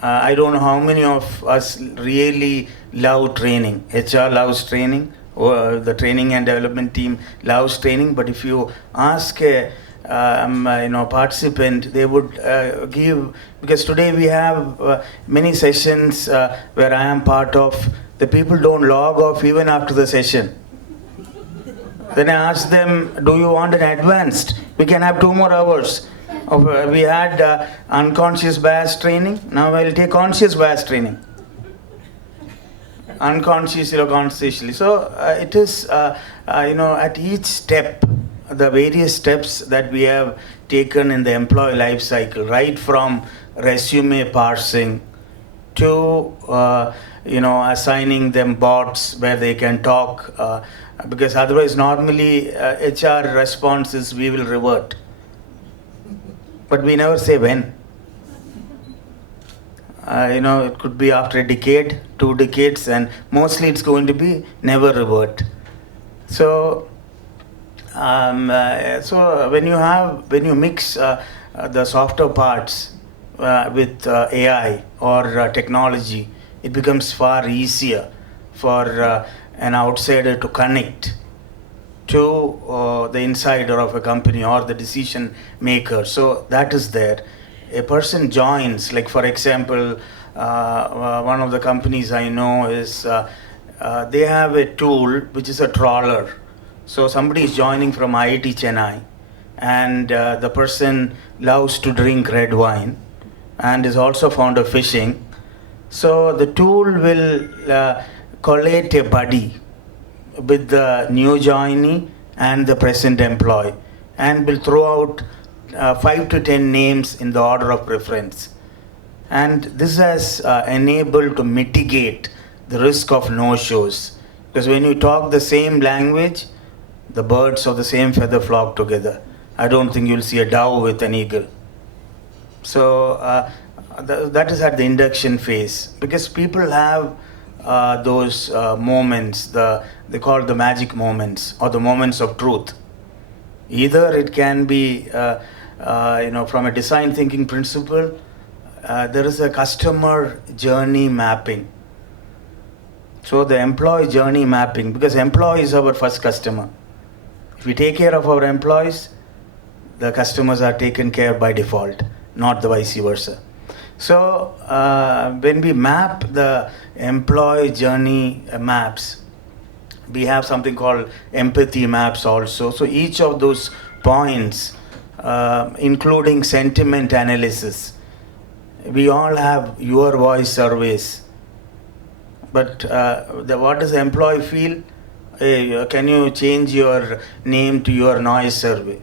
I don't know how many of us really love training. HR loves training, or the training and development team loves training. But if you ask a participant, they would give, because today we have many sessions where I am part of. The people don't log off even after the session. Then I asked them, do you want an advanced? We can have 2 more hours. We had unconscious bias training. Now I will take conscious bias training. Unconsciously or consciously. So it is, at each step, the various steps that we have taken in the employee life cycle, right from resume parsing to assigning them bots where they can talk, because otherwise normally HR response is we will revert, but we never say when. It could be after a decade, 2 decades, and mostly it's going to be never revert. So when you mix the softer parts with AI or technology, it becomes far easier for an outsider to connect to the insider of a company or the decision maker. So that is there. A person joins, like for example, one of the companies I know is they have a tool which is a trawler. So somebody is joining from IIT Chennai, and the person loves to drink red wine and is also fond of fishing. So the tool will collate a buddy with the new joinee and the present employee, and will throw out 5 to 10 names in the order of preference. And this has enabled to mitigate the risk of no-shows. Because when you talk the same language, the birds of the same feather flock together. I don't think you'll see a dove with an eagle. So that is at the induction phase. Because people have those moments, they call it the magic moments or the moments of truth. Either it can be from a design thinking principle, there is a customer journey mapping. So the employee journey mapping, because employee is our first customer. If we take care of our employees, the customers are taken care by default, not the vice versa. So when we map the employee journey maps, we have something called empathy maps also. So each of those points, including sentiment analysis, we all have your voice surveys. But what does the employee feel? Hey, can you change your name to your noise survey?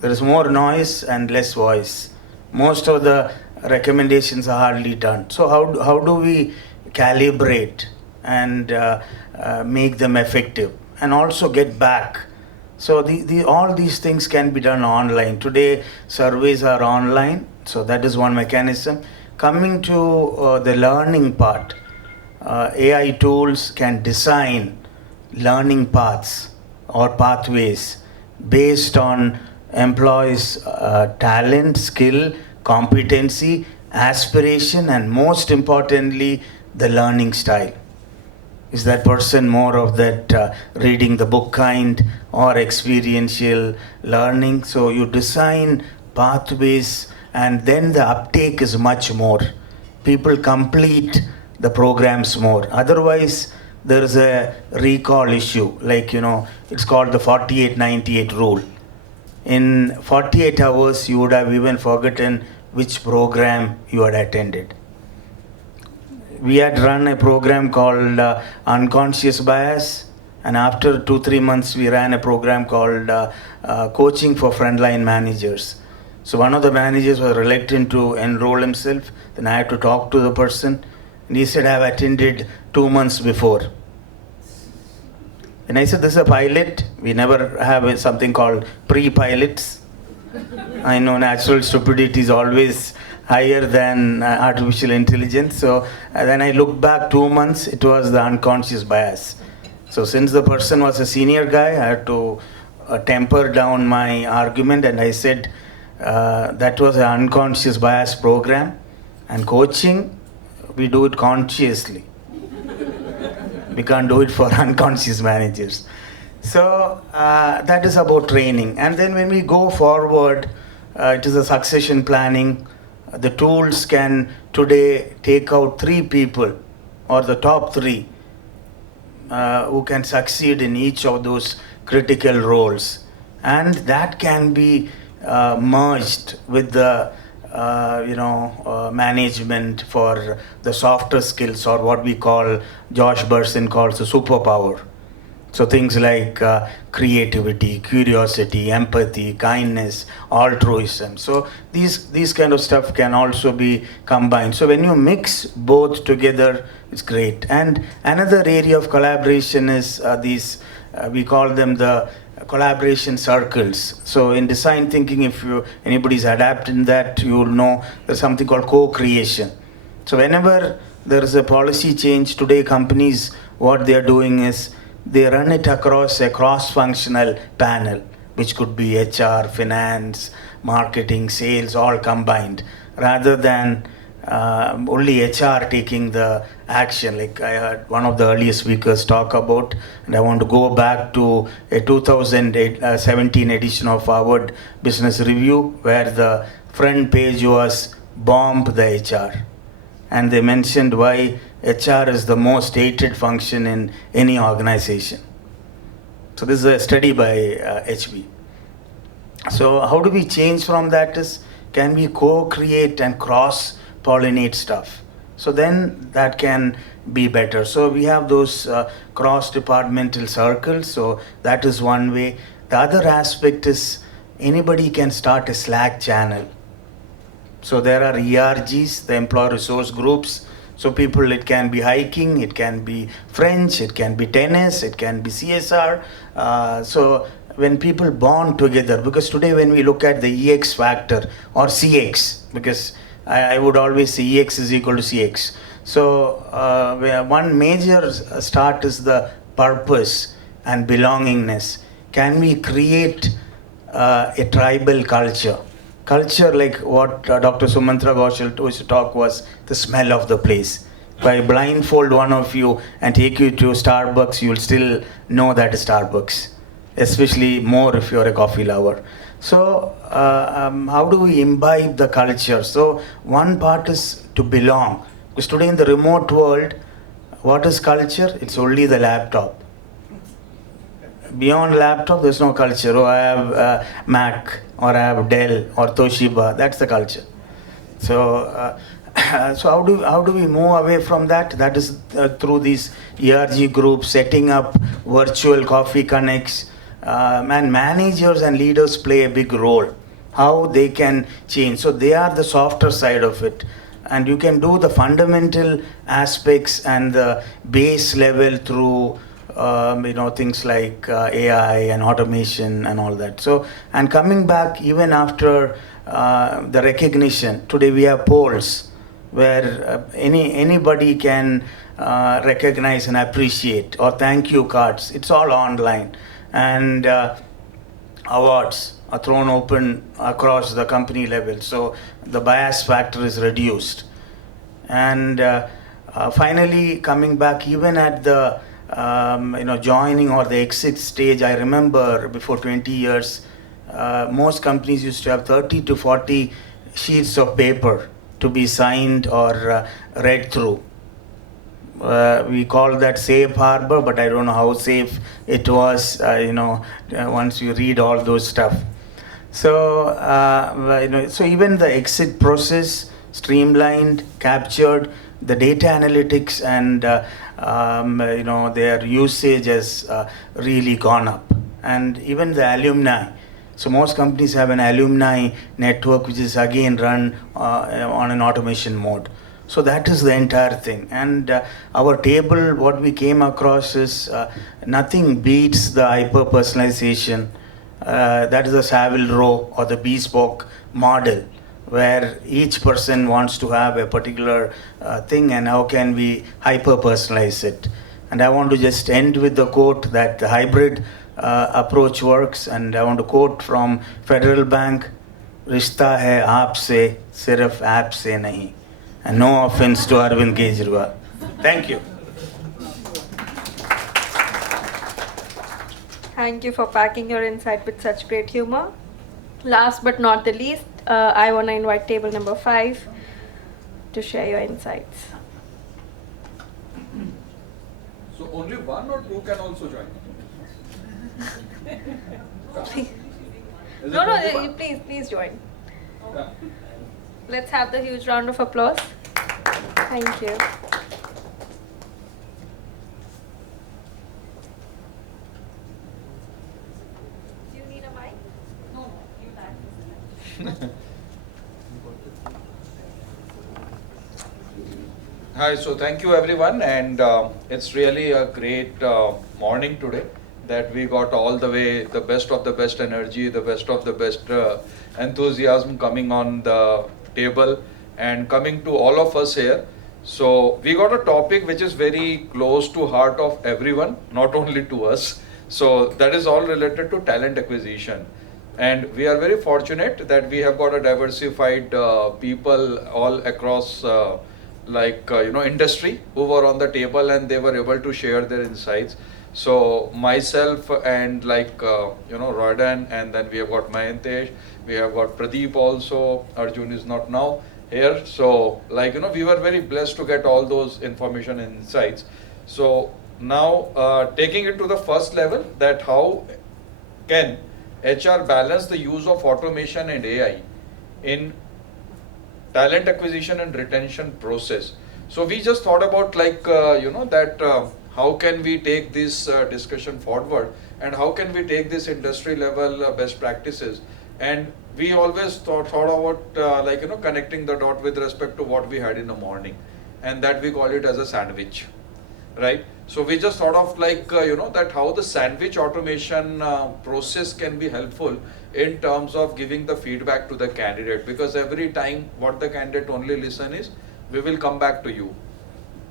There is more noise and less voice. Most of the recommendations are hardly done. So how do we calibrate and make them effective and also get back? So all these things can be done online. Today surveys are online, so that is one mechanism. Coming to the learning part, AI tools can design learning paths or pathways based on employees' talent, skill, competency, aspiration, and most importantly, the learning style. Is that person more of that reading the book kind or experiential learning? So you design pathways, and then the uptake is much more. People complete the programs more. Otherwise, there is a recall issue. It's called the 48-98 rule. In 48 hours, you would have even forgotten which program you had attended. We had run a program called Unconscious Bias, and after 2-3 months, we ran a program called Coaching for Frontline Managers. So one of the managers was reluctant to enroll himself. Then I had to talk to the person, and he said, I have attended 2 months before. And I said, this is a pilot. We never have something called pre-pilots. I know natural stupidity is always higher than artificial intelligence. So then I looked back 2 months, it was the unconscious bias. So since the person was a senior guy, I had to temper down my argument, and I said that was an unconscious bias program, and coaching, we do it consciously. We can't do it for unconscious managers. So that is about training. And then when we go forward, it is a succession planning. The tools can today take out 3 people or the top 3 who can succeed in each of those critical roles, and that can be merged with the management for the softer skills, or what we call, Josh Bersin calls, the superpower. So things like creativity, curiosity, empathy, kindness, altruism. So these kind of stuff can also be combined. So when you mix both together, it's great. And another area of collaboration is we call them the collaboration circles. So in design thinking, if anybody's adapting that, you will know there's something called co-creation. So whenever there is a policy change today, companies, what they are doing is they run it across a cross-functional panel, which could be HR, finance, marketing, sales, all combined, rather than only HR taking the action. Like I heard one of the earlier speakers talk about, and I want to go back to a 2017 edition of Harvard Business Review, where the front page was "Bomb the HR." And they mentioned why HR is the most hated function in any organization. So this is a study by HB. So how do we change from that is, can we co-create and cross-pollinate stuff? So then that can be better. So we have those cross-departmental circles. So that is one way. The other aspect is anybody can start a Slack channel. So there are ERGs, the employee resource groups. So people, it can be hiking, it can be French, it can be tennis, it can be CSR. So when people bond together, because today when we look at the EX factor or CX, because I would always say EX is equal to CX. So one major start is the purpose and belongingness. Can we create a tribal culture? Culture, like what Dr. Sumantra Ghoshal used to talk, was the smell of the place. If I blindfold one of you and take you to Starbucks, you'll still know that is Starbucks, especially more if you're a coffee lover. So how do we imbibe the culture? So one part is to belong. Because today in the remote world, what is culture? It's only the laptop. Beyond laptop, there's no culture. Oh, I have Mac, or I have Dell, or Toshiba. That's the culture. So, so how do we move away from that? That is through these ERG groups, setting up virtual coffee connects, and managers and leaders play a big role. How they can change. So they are the softer side of it. And you can do the fundamental aspects and the base level through things like AI and automation and all that. So, and coming back even after the recognition, today we have polls where anybody can recognize and appreciate, or thank you cards. It's all online, and awards are thrown open across the company level. So the bias factor is reduced. And finally, coming back even at the joining or the exit stage, I remember before 20 years, most companies used to have 30 to 40 sheets of paper to be signed or read through. We call that safe harbor, but I don't know how safe it was, once you read all those stuff. So, so even the exit process, streamlined, captured, the data analytics and their usage has really gone up. And even the alumni. So most companies have an alumni network, which is again run on an automation mode. So that is the entire thing. And our table, what we came across is nothing beats the hyper-personalization. That is the Savile Row or the bespoke model, where each person wants to have a particular thing, and how can we hyper-personalize it. And I want to just end with the quote that the hybrid approach works, and I want to quote from Federal Bank, "Rishta hai aap se, sirf aap se nahi." And no offense to Arvind Kejriwal. Thank you. Thank you for packing your insight with such great humor. Last but not the least, I want to invite table number 5 to share your insights. So only one or two can also join? No, please join. Yeah. Let's have the huge round of applause. Thank you. Do you need a mic? No, you that. Hi, so thank you everyone, and it's really a great morning today that we got all the way the best of the best energy, the best of the best enthusiasm coming on the table and coming to all of us here. So we got a topic which is very close to heart of everyone, not only to us. So that is all related to talent acquisition. And we are very fortunate that we have got a diversified people all across industry who were on the table, and they were able to share their insights. So myself and Rodan, and then we have got Mayantesh, we have got Pradeep also. Arjun is not now here. So we were very blessed to get all those information and insights. So now taking it to the first level, that how can HR balance the use of automation and AI in talent acquisition and retention process. So we just thought about how can we take this discussion forward, and how can we take this industry level best practices. And we always thought about connecting the dot with respect to what we had in the morning, and that we call it as a sandwich, right? So we just thought of that how the sandwich automation process can be helpful in terms of giving the feedback to the candidate, because every time what the candidate only listen is, we will come back to you,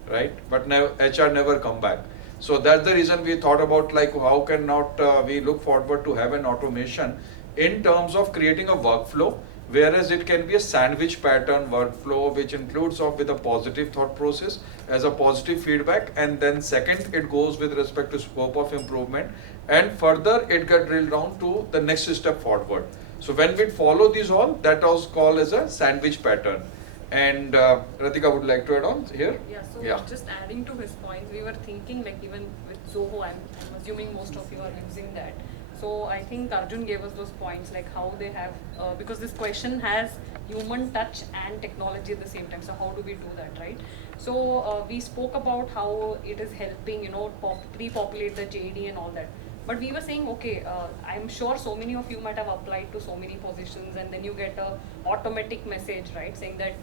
right? But HR never come back. So that's the reason we thought about how can not we look forward to have an automation in terms of creating a workflow, whereas it can be a sandwich pattern workflow which includes with a positive thought process as a positive feedback, and then second it goes with respect to scope of improvement, and further it get drilled down to the next step forward. So when we follow these all, that was called as a sandwich pattern. And Ratika would like to add on here? Yeah, so just adding to his points, we were thinking even with Zoho, I'm assuming most of you are using that. So I think Arjun gave us those points, how they have, because this question has human touch and technology at the same time. So how do we do that, right? So we spoke about how it is helping, pre-populate the JD and all that. But we were saying, okay, I'm sure so many of you might have applied to so many positions, and then you get a automatic message, right, saying that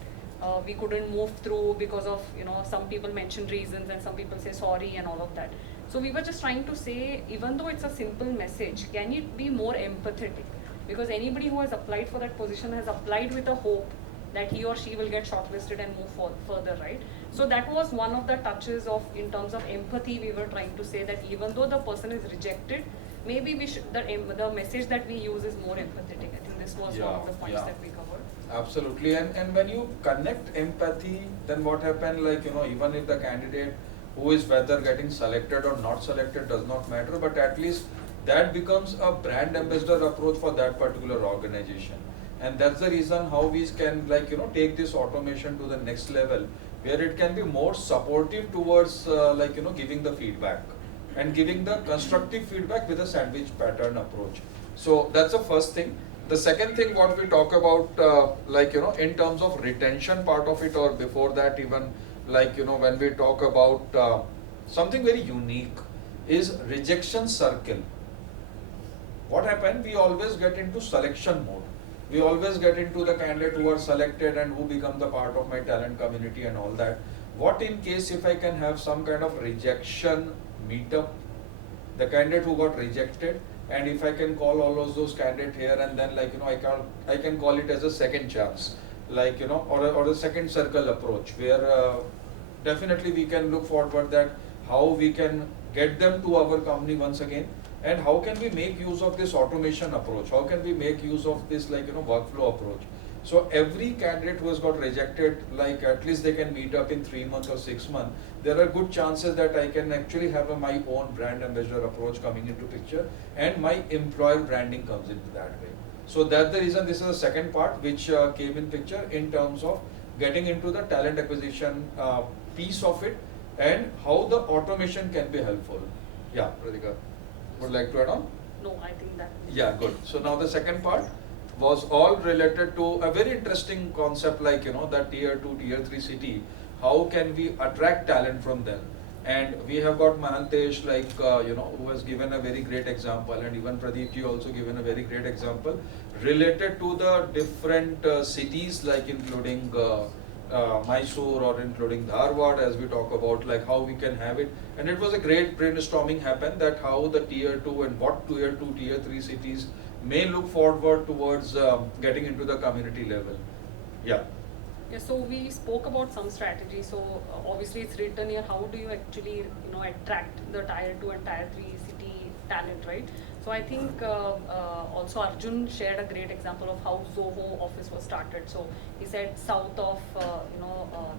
we couldn't move through because of, some people mention reasons and some people say sorry and all of that. So we were just trying to say, even though it's a simple message, can it be more empathetic? Because anybody who has applied for that position has applied with a hope that he or she will get shortlisted and move further, right? So that was one of the touches of, in terms of empathy, we were trying to say that even though the person is rejected, maybe we should, the message that we use is more empathetic. I think this was one of the points that we covered. Absolutely. And when you connect empathy, then what happened, even if the candidate who is whether getting selected or not selected does not matter, but at least that becomes a brand ambassador approach for that particular organization. And that's the reason how we can take this automation to the next level, where it can be more supportive towards giving the feedback and giving the constructive feedback with a sandwich pattern approach. So that's the first thing. The second thing what we talk about in terms of retention part of it, or before that even, when we talk about something very unique is rejection circle. What happened? We always get into selection mode. We always get into the candidate who are selected and who become the part of my talent community and all that. What in case if I can have some kind of rejection meetup, the candidate who got rejected, and if I can call all of those candidates here, and then I can call it as a second chance, or a second circle approach, where definitely we can look forward that how we can get them to our company once again, and how can we make use of this automation approach, how can we make use of this workflow approach. So every candidate who has got rejected, at least they can meet up in 3 months or 6 months, there are good chances that I can actually have my own brand ambassador approach coming into picture, and my employer branding comes into that way. So that's the reason this is the second part which came in picture in terms of getting into the talent acquisition piece of it, and how the automation can be helpful. Yeah, Radhika, would like to add on? No, I think that. Yeah, good. So now the second part was all related to a very interesting concept like, that tier 2, tier 3 city, how can we attract talent from them? And we have got Mahantesh who has given a very great example, and even Pradeep ji also given a very great example related to the different cities like including Mysore or including Dharwad, as we talk about like how we can have it. And it was a great brainstorming happened that how the tier 2 and what tier 2, tier 3 cities may look forward towards getting into the community level. Yeah. Yeah, so we spoke about some strategy. So obviously it's written here, how do you actually attract the tier 2 and tier 3 city talent, right? So I think also Arjun shared a great example of how Zoho office was started. So he said south of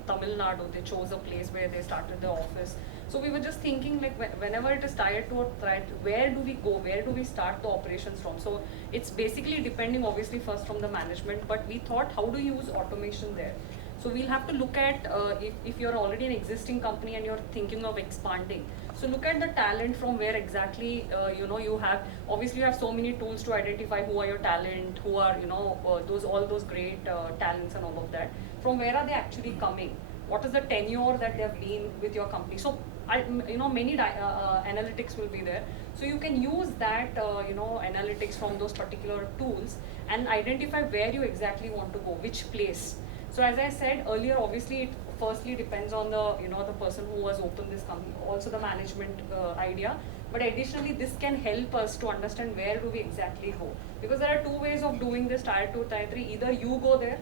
Tamil Nadu, they chose a place where they started the office. So we were just thinking like whenever it is tier 2 or tier 3, where do we go? Where do we start the operations from? So it's basically depending obviously first from the management, but we thought how do you use automation there? So we'll have to look at if you're already an existing company and you're thinking of expanding. So look at the talent from where exactly you have. Obviously you have so many tools to identify who are your talent, who are all those great talents and all of that. From where are they actually coming? What is the tenure that they've been with your company? So many analytics will be there. So you can use that analytics from those particular tools and identify where you exactly want to go, which place. So as I said earlier, obviously it firstly depends on the the person who has opened this company, also the management idea. But additionally, this can help us to understand where do we exactly go, because there are two ways of doing this tier 2, tier 3. Either you go there,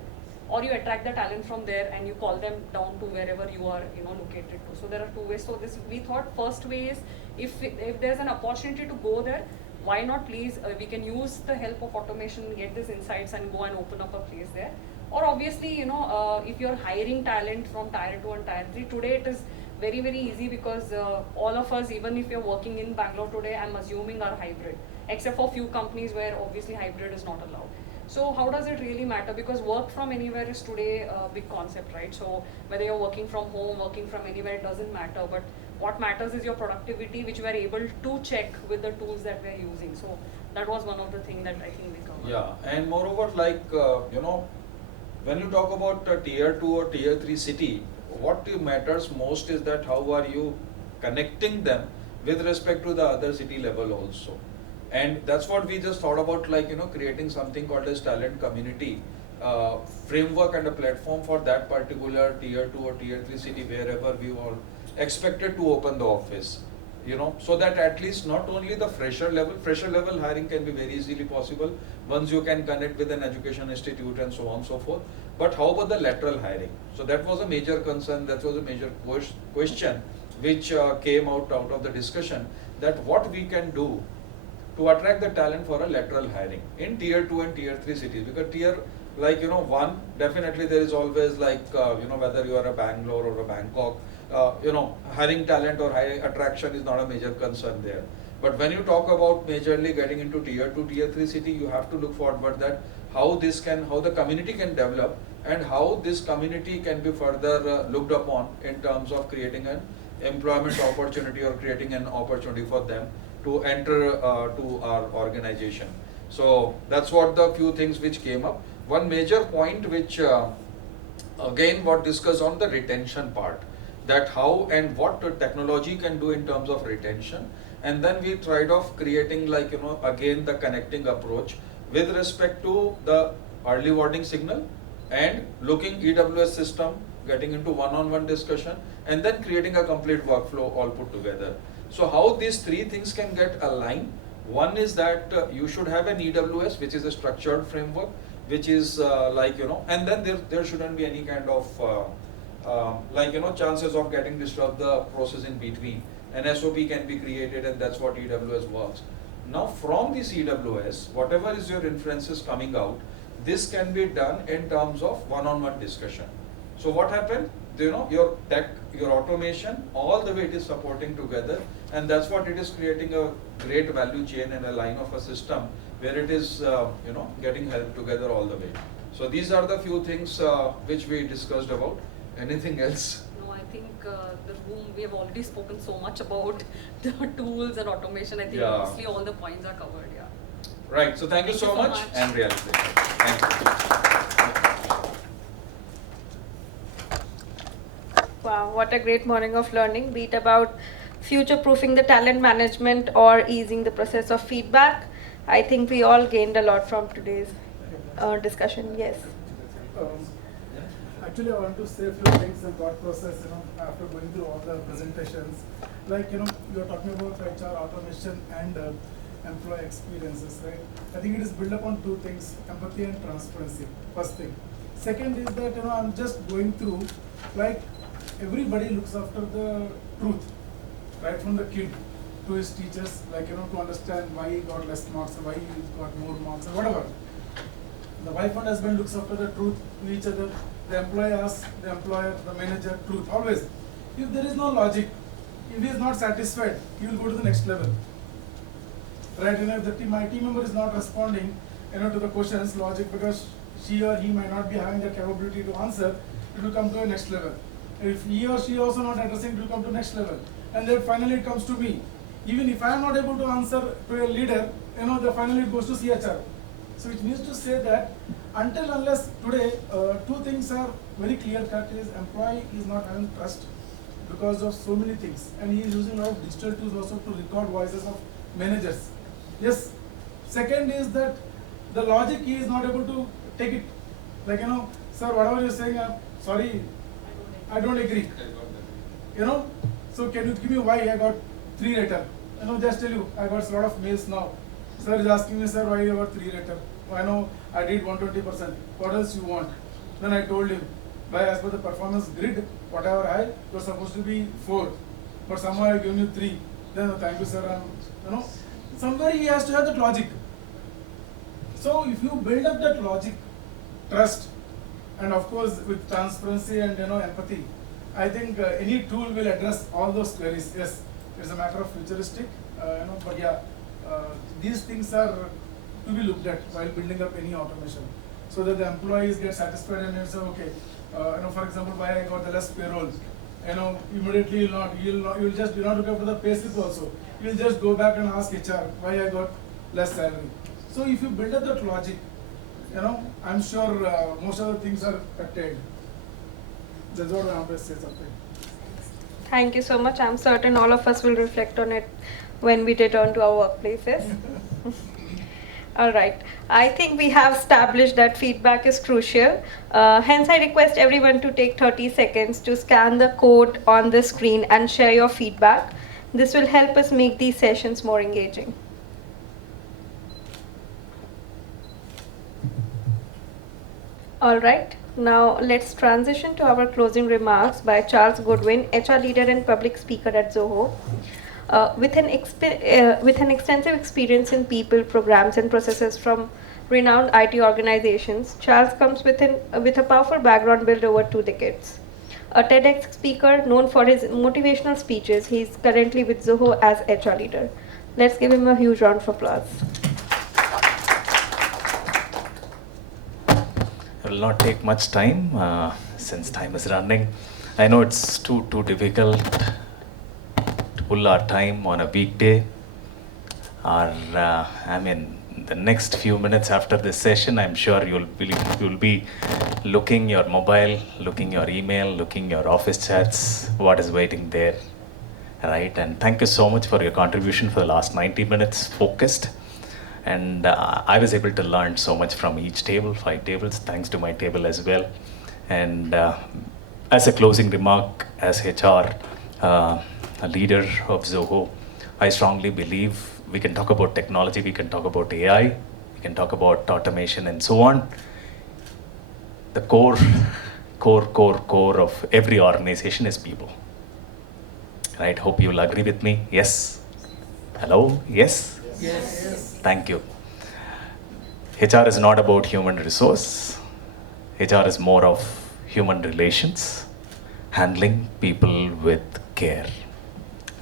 or you attract the talent from there and you call them down to wherever you are located to. So there are two ways. So this we thought first way is if there's an opportunity to go there, why not please we can use the help of automation, get these insights and go and open up a place there. Or obviously, if you're hiring talent from tier 2 and tier 3, today it is very, very easy because all of us, even if you're working in Bangalore today, I'm assuming are hybrid, except for few companies where obviously hybrid is not allowed. So how does it really matter? Because work from anywhere is today a big concept, right? So whether you're working from home, working from anywhere, it doesn't matter. But what matters is your productivity, which we are able to check with the tools that we're using. So that was one of the things that I think we covered. Yeah, and moreover, when you talk about a tier 2 or tier 3 city, what matters most is that how are you connecting them with respect to the other city level also. And that's what we just thought about, creating something called as talent community framework and a platform for that particular tier 2 or tier 3 city wherever we all expected to open the office. So that at least not only the fresher level hiring can be very easily possible once you can connect with an education institute and so on and so forth. But how about the lateral hiring? So that was a major concern, that was a major question which came out of the discussion, that what we can do to attract the talent for a lateral hiring in tier 2 and tier 3 cities. Because tier 1, definitely there is always whether you are a Bangalore or a Bangkok, hiring talent or high attraction is not a major concern there. But when you talk about majorly getting into tier 2, tier 3 city, you have to look forward that how the community can develop and how this community can be further looked upon in terms of creating an employment opportunity or creating an opportunity for them to enter to our organization. So that's what the few things which came up. One major point which again what discussed on the retention part, that how and what technology can do in terms of retention. And then we tried of creating again the connecting approach with respect to the early warning signal and looking EWS system, getting into one-on-one discussion, and then creating a complete workflow all put together. So how these three things can get aligned? One is that you should have an EWS, which is a structured framework, which is and then there shouldn't be any kind of chances of getting disturbed the process in between. An SOP can be created, and that's what EWS works. Now from this EWS, whatever is your inferences coming out, this can be done in terms of one-on-one discussion. So what happened? Your tech, your automation, all the way it is supporting together, and that's what it is creating a great value chain and a line of a system where it is getting help together all the way. So these are the few things which we discussed about. Anything else? No, I I think the room, we have already spoken so much about the tools and automation. I think Yeah. mostly all the points are covered, yeah. Right, so thank you so much and reality. Thank you. Wow, what a great morning of learning, be it about future-proofing the talent management or easing the process of feedback. I think we all gained a lot from today's discussion. Yes. Actually, I want to say a few things and thought process, after going through all the presentations. Like, you are talking about HR automation and employee experiences, right? I think it is built upon two things, empathy and transparency, first thing. Second is that, I'm just going through, like, everybody looks after the truth, right from the kid to his teachers, like, to understand why he got less marks, or why he got more marks, or whatever. The wife and husband looks after the truth to each other. The employee asks the employer, the manager, truth, always. If there is no logic, if he is not satisfied, he will go to the next level. Right, if my team member is not responding, to the questions, logic, because she or he might not be having the capability to answer, it will come to a next level. If he or she also not addressing, it will come to next level. And then finally it comes to me. Even if I am not able to answer to a leader, then finally it goes to CHR. So it means to say that until unless today, two things are very clear cut is employee is not having trust because of so many things. And he is using a lot of digital tools also to record voices of managers. Yes. Second is that the logic he is not able to take it. Like, sir, whatever you're saying, sorry, I don't agree. So can you give me why I got 3 rater? Just tell you, I got a lot of mails now. Sir is asking me, sir, why you got 3 rater? I know I did 120%. What else you want? Then I told him, by as per the performance grid, whatever I was supposed to be 4, but somehow I given you 3. Then thank you, sir. Somewhere he has to have that logic. So if you build up that logic, trust, and of course with transparency and empathy, I think any tool will address all those queries. Yes, it's a matter of futuristic, but yeah, these things are to be looked at while building up any automation, so that the employees get satisfied and say, okay, for example, why I got the less payroll. Immediately you'll just do not look after the pay slip also. You'll just go back and ask HR why I got less salary. So if you build up that logic, I'm sure most of the things are attained. That's what I want to say something. Thank you so much. I'm certain all of us will reflect on it when we return to our workplaces. All right. I think we have established that feedback is crucial. Hence, I request everyone to take 30 seconds to scan the code on the screen and share your feedback. This will help us make these sessions more engaging. All right. Now, let's transition to our closing remarks by Charles Goodwin, HR leader and public speaker at Zoho. With an extensive experience in people, programs, and processes from renowned IT organizations, Charles comes with a powerful background built over 2 decades. A TEDx speaker known for his motivational speeches, he is currently with Zoho as HR leader. Let's give him a huge round of applause. It will not take much time since time is running. I know it's too difficult to pull our time on a weekday. The next few minutes after this session, I'm sure you'll be looking your mobile, looking your email, looking your office chats, what is waiting there, right? And thank you so much for your contribution for the last 90 minutes, focused. And I was able to learn so much from each table, 5 tables, thanks to my table as well. And as a closing remark, as HR, a leader of Zoho, I strongly believe we can talk about technology, we can talk about AI, we can talk about automation and so on. The core of every organization is people. Right? Hope you will agree with me. Yes? Hello? Yes? Yes. Thank you. HR is not about human resource. HR is more of human relations, handling people with care.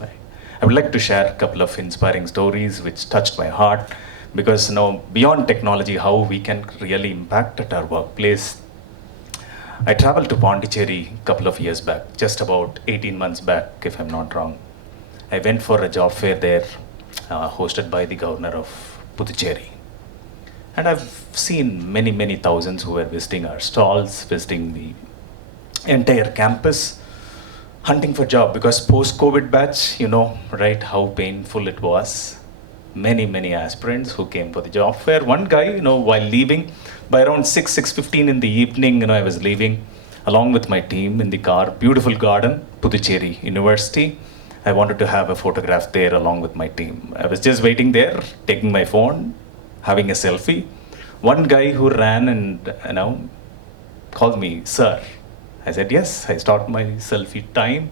Right. I would like to share a couple of inspiring stories which touched my heart, because beyond technology, how we can really impact at our workplace. I traveled to Pondicherry a couple of years back, just about 18 months back, if I'm not wrong. I went for a job fair there, hosted by the governor of Puducherry. And I've seen many, many thousands who were visiting our stalls, visiting the entire campus, hunting for job, because post-COVID batch, you know, right, how painful it was. Many, many aspirants who came for the job fair. One guy, you know, while leaving, by around 6:15 in the evening, you know, I was leaving along with my team in the car, beautiful garden, Puducherry University. I wanted to have a photograph there along with my team. I was just waiting there, taking my phone, having a selfie. One guy who ran and, you know, called me, "Sir." I said, "Yes." I started my selfie time.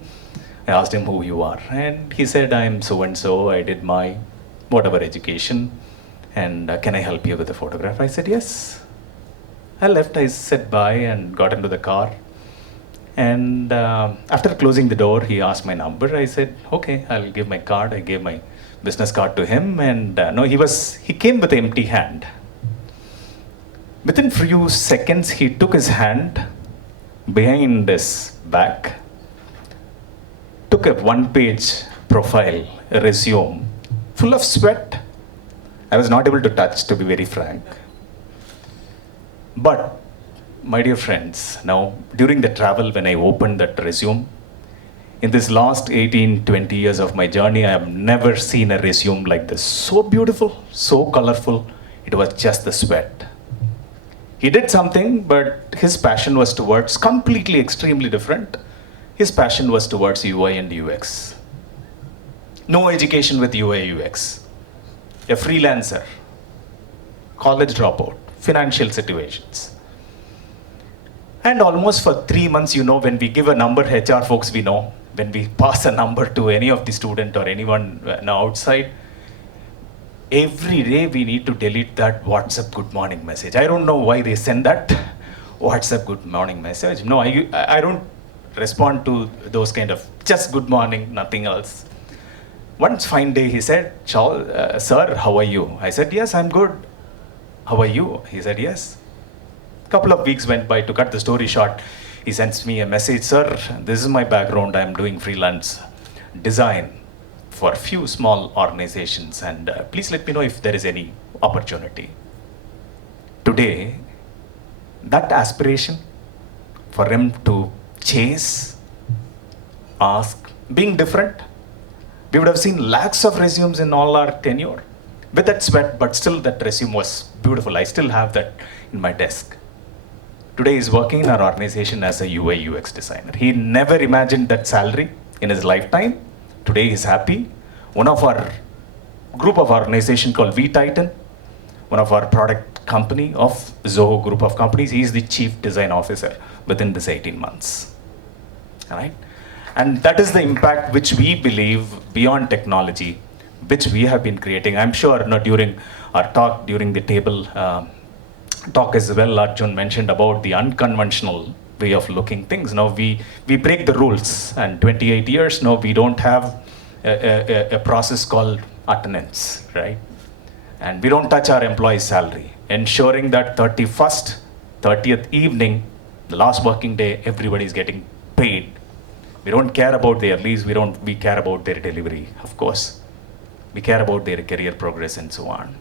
I asked him who you are. And he said, "I'm so-and-so. I did my whatever education. And can I help you with the photograph?" I said, "Yes." I left. I said bye and got into the car. And after closing the door, he asked my number. I said, "Okay, I'll give my card." I gave my business card to him. And no, he came with an empty hand. Within few seconds, he took his hand behind his back, took a one-page profile, a resume, full of sweat. I was not able to touch, to be very frank. But, my dear friends, now, during the travel, when I opened that resume, in this last 18, 20 years of my journey, I have never seen a resume like this. So beautiful, so colorful. It was just the sweat. He did something, but his passion was towards completely extremely different. His passion was towards UI and UX. No education with UI UX. A freelancer, college dropout, financial situations. And almost for 3 months, you know, when we give a number, HR folks, we know, when we pass a number to any of the student or anyone outside, every day we need to delete that WhatsApp good morning message. I don't know why they send that WhatsApp good morning message. No, I don't respond to those kind of just good morning, nothing else. One fine day he said, "Sir, how are you?" I said, "Yes, I'm good. How are you?" He said, "Yes." Couple of weeks went by. To cut the story short, he sends me a message, "Sir, this is my background. I'm doing freelance design for a few small organizations, and please let me know if there is any opportunity." Today, that aspiration for him to chase, ask, being different, we would have seen lakhs of resumes in all our tenure with that sweat, but still that resume was beautiful. I still have that in my desk. Today he's working in our organization as a UI UX designer. He never imagined that salary in his lifetime. Today he's happy. One of our group of organization called V-Titan, one of our product company of Zoho group of companies, he's the chief design officer within this 18 months. All right? And that is the impact which we believe beyond technology, which we have been creating. I'm sure during our talk, during the table talk as well, Arjun mentioned about the unconventional way of looking things. Now we break the rules, and 28 years now we don't have a process called attendance, right? And we don't touch our employees' salary, ensuring that 31st, 30th evening, the last working day, everybody is getting paid. We don't care about their leaves, we care about their delivery, of course. We care about their career progress and so on.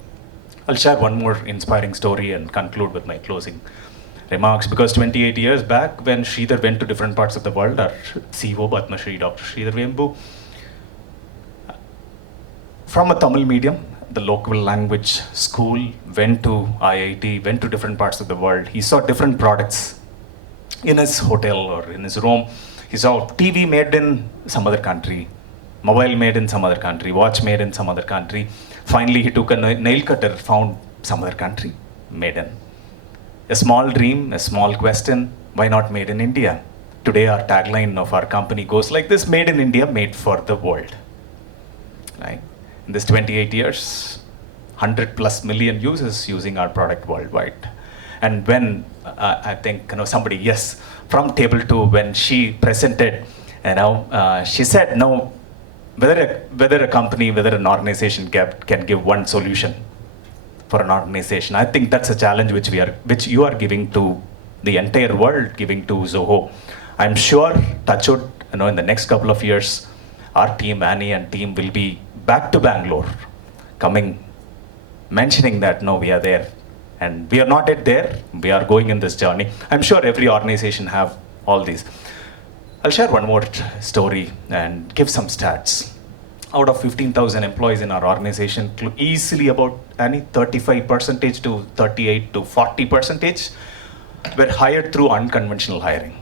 I'll share one more inspiring story and conclude with my closing remarks, because 28 years back when Sridhar went to different parts of the world, our CEO Padma Shri, Dr. Sridhar Vembu, from a Tamil medium, the local language school, went to IIT, went to different parts of the world. He saw different products in his hotel or in his room. He saw TV made in some other country, mobile made in some other country, watch made in some other country. Finally, he took a nail cutter, found some other country, made in. A small dream, a small question, why not made in India? Today, our tagline of our company goes like this: made in India, made for the world. Right? In this 28 years, 100+ million users using our product worldwide. And when I think somebody, yes, from table 2, when she presented, she said, no, whether a company, whether an organization can give one solution for an organization. I think that's a challenge which you are giving to the entire world giving to Zoho. I'm sure, touch wood, in the next couple of years, our team, Annie and team, will be back to Bangalore, coming, mentioning that, no, we are there. And we are not yet there, we are going in this journey. I'm sure every organization have all these. I'll share one more story and give some stats. Out of 15,000 employees in our organization, easily about 35% to 38 to 40% were hired through unconventional hiring.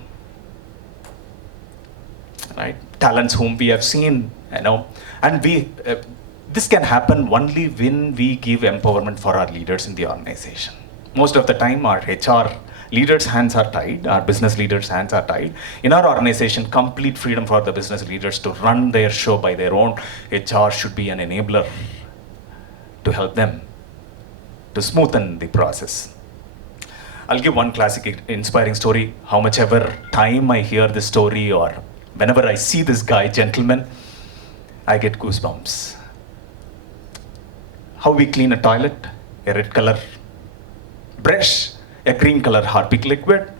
Right? Talents whom we have seen, and this can happen only when we give empowerment for our leaders in the organization. Most of the time, our HR leaders' hands are tied, our business leaders' hands are tied. In our organization, complete freedom for the business leaders to run their show by their own. HR should be an enabler to help them to smoothen the process. I'll give one classic inspiring story. How much ever time I hear this story or whenever I see this guy, gentleman, I get goosebumps. How we clean a toilet, a red color brush, a green color Harpic liquid.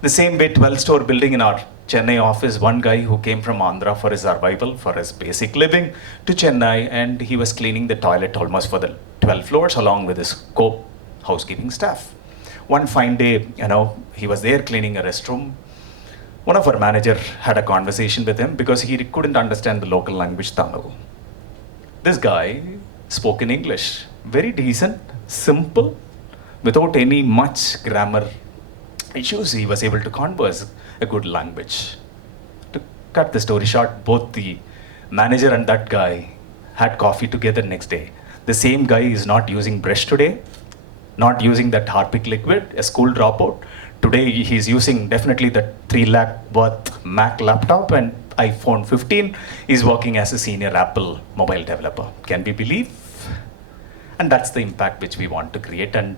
The same way 12-store building in our Chennai office, one guy who came from Andhra for his survival, for his basic living, to Chennai, and he was cleaning the toilet almost for the 12 floors along with his co-housekeeping staff. One fine day, he was there cleaning a restroom. One of our manager had a conversation with him because he couldn't understand the local language Tamil. This guy spoke in English, very decent, simple, without any much grammar issues. He was able to converse a good language. To cut the story short, both the manager and that guy had coffee together next day. The same guy is not using brush today, not using that Harpic liquid, a school dropout. Today he's using definitely the 3 lakh worth Mac laptop and iPhone 15. He's working as a senior Apple mobile developer. Can we believe? And that's the impact which we want to create, and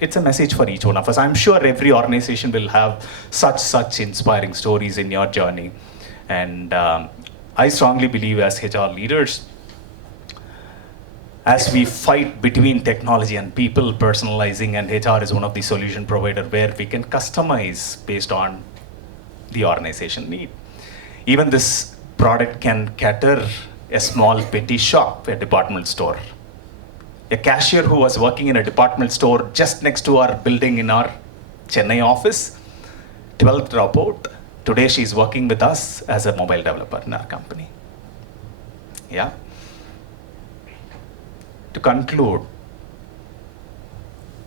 it's a message for each one of us. I'm sure every organization will have such inspiring stories in your journey. And I strongly believe as HR leaders, as we fight between technology and people, personalizing, and HR is one of the solution provider where we can customize based on the organization need. Even this product can cater a small petty shop, a department store. A cashier who was working in a department store just next to our building in our Chennai office, 12th dropout. Today she's working with us as a mobile developer in our company. Yeah. To conclude,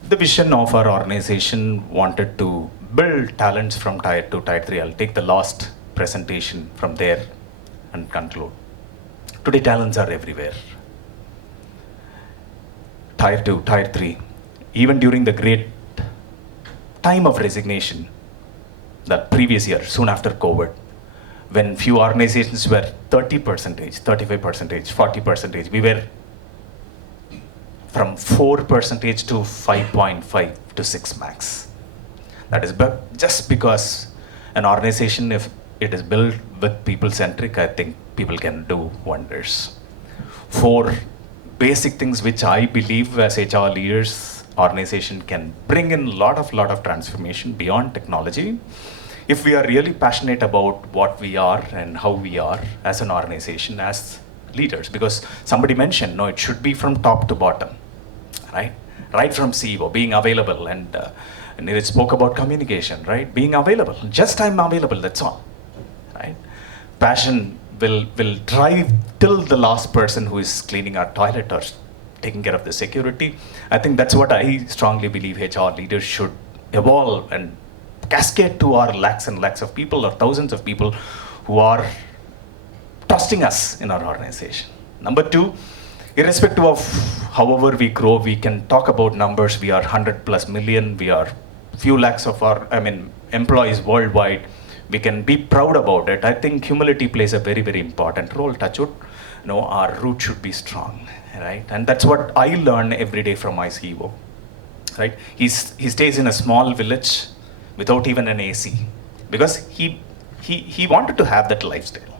the vision of our organization wanted to build talents from Tier 2, Tier 3. I'll take the last presentation from there and conclude. Today talents are everywhere. Tier 2, Tier 3, even during the great time of resignation, the previous year, soon after COVID, when few organizations were 30%, 35%, 40%, we were from 4% to 5.5 to 6 max. That is just because an organization, if it is built with people-centric, I think people can do wonders. 4 basic things which I believe as HR leaders, organization can bring in a lot of transformation beyond technology. If we are really passionate about what we are and how we are as an organization, as leaders, because somebody mentioned, no, it should be from top to bottom, right? Right from CEO, being available, and Ritz spoke about communication, right? Being available, just I'm available, that's all, right? Passion will drive till the last person who is cleaning our toilet or taking care of the security. I think that's what I strongly believe HR leaders should evolve and cascade to our lakhs and lakhs of people or thousands of people who are trusting us in our organization. Number 2, irrespective of however we grow, we can talk about numbers. We are 100+ million, we are few lakhs of our, employees worldwide. We can be proud about it. I think humility plays a very, very important role. Touch wood, our root should be strong, right? And that's what I learn every day from my CEO, right? He stays in a small village without even an AC because he wanted to have that lifestyle.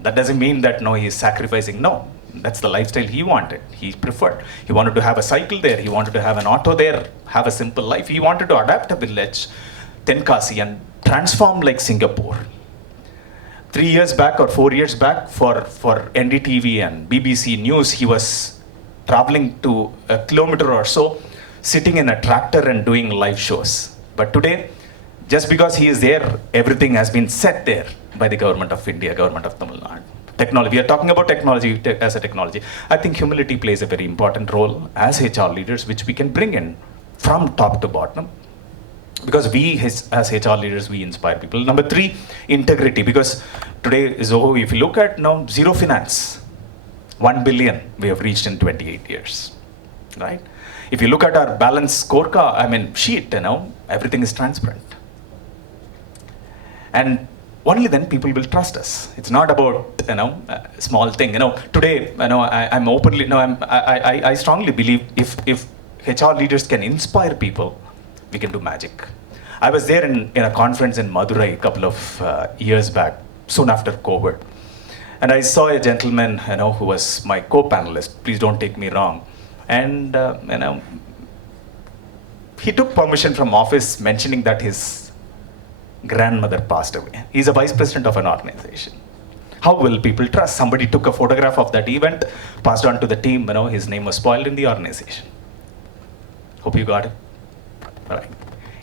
That doesn't mean that, no, he's sacrificing. No, That's the lifestyle he wanted, he preferred. He wanted to have a cycle there, he wanted to have an auto there, have a simple life. He wanted to adapt a village, Tenkasi, and transform like Singapore. 3 years back or 4 years back for NDTV and BBC News, he was traveling to a kilometer or so, sitting in a tractor and doing live shows. But today, just because he is there, everything has been set there by the government of India, government of Tamil Nadu. Technology, we are talking about technology as a technology. I think humility plays a very important role as HR leaders, which we can bring in from top to bottom. Because we, as HR leaders, we inspire people. Number 3, integrity. Because today, Zoho, if you look at now, zero finance, 1 billion we have reached in 28 years, right? If you look at our balance scorecard, sheet, everything is transparent. And only then people will trust us. It's not about, a small thing. Today, I'm openly, I strongly believe if HR leaders can inspire people, we can do magic. I was there in a conference in Madurai a couple of years back, soon after COVID. And I saw a gentleman, who was my co-panelist. Please don't take me wrong. And, he took permission from office mentioning that his grandmother passed away. He's a vice president of an organization. How will people trust? Somebody took a photograph of that event, passed on to the team, his name was spoiled in the organization. Hope you got it. All right.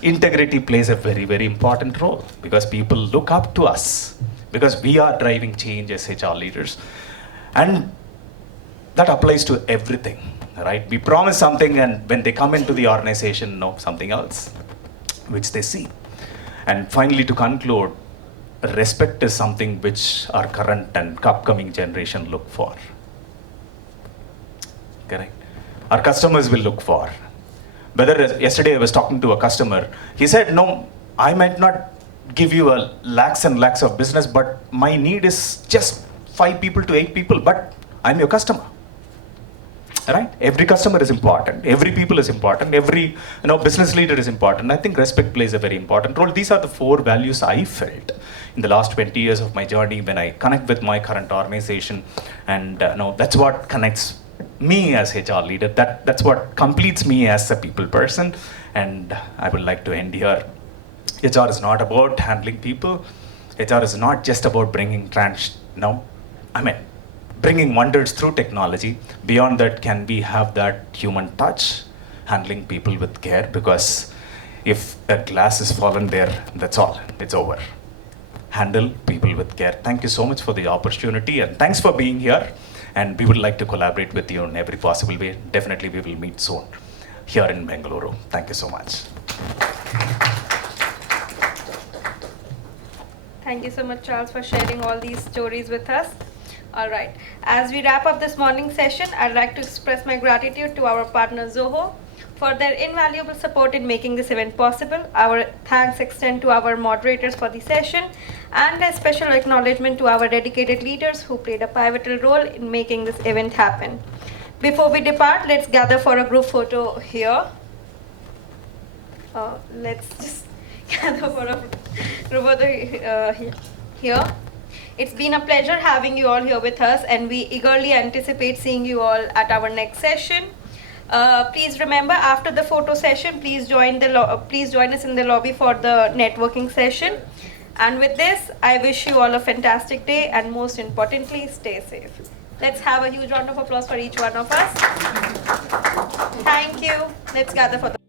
Integrity plays a very, very important role because people look up to us because we are driving change as HR leaders. And that applies to everything, right? We promise something and when they come into the organization, know something else, which they see. And finally, to conclude, respect is something which our current and upcoming generation look for. Correct? Our customers will look for. Whether yesterday I was talking to a customer, he said, no, I might not give you a lakhs and lakhs of business, but my need is just 5 people to 8 people, but I'm your customer. Right? Every customer is important. Every people is important. Every business leader is important. I think respect plays a very important role. These are the 4 values I felt in the last 20 years of my journey when I connect with my current organization, and that's what connects me as HR leader. That's what completes me as a people person. And I would like to end here. HR is not about handling people. HR is not just about bringing bringing wonders through technology. Beyond that, can we have that human touch, handling people with care? Because if a glass is fallen there, that's all, it's over. Handle people with care. Thank you so much for the opportunity and thanks for being here. And we would like to collaborate with you in every possible way. Definitely we will meet soon here in Bangalore. Thank you so much. Thank you so much, Charles, for sharing all these stories with us. All right. As we wrap up this morning session, I'd like to express my gratitude to our partner Zoho for their invaluable support in making this event possible. Our thanks extend to our moderators for the session and a special acknowledgement to our dedicated leaders who played a pivotal role in making this event happen. Before we depart, let's gather for a group photo here. Let's just gather for a group photo here. It's been a pleasure having you all here with us, and we eagerly anticipate seeing you all at our next session. Please remember, after the photo session, please join us in the lobby for the networking session. And with this, I wish you all a fantastic day, and most importantly, stay safe. Let's have a huge round of applause for each one of us. Thank you. Let's gather for the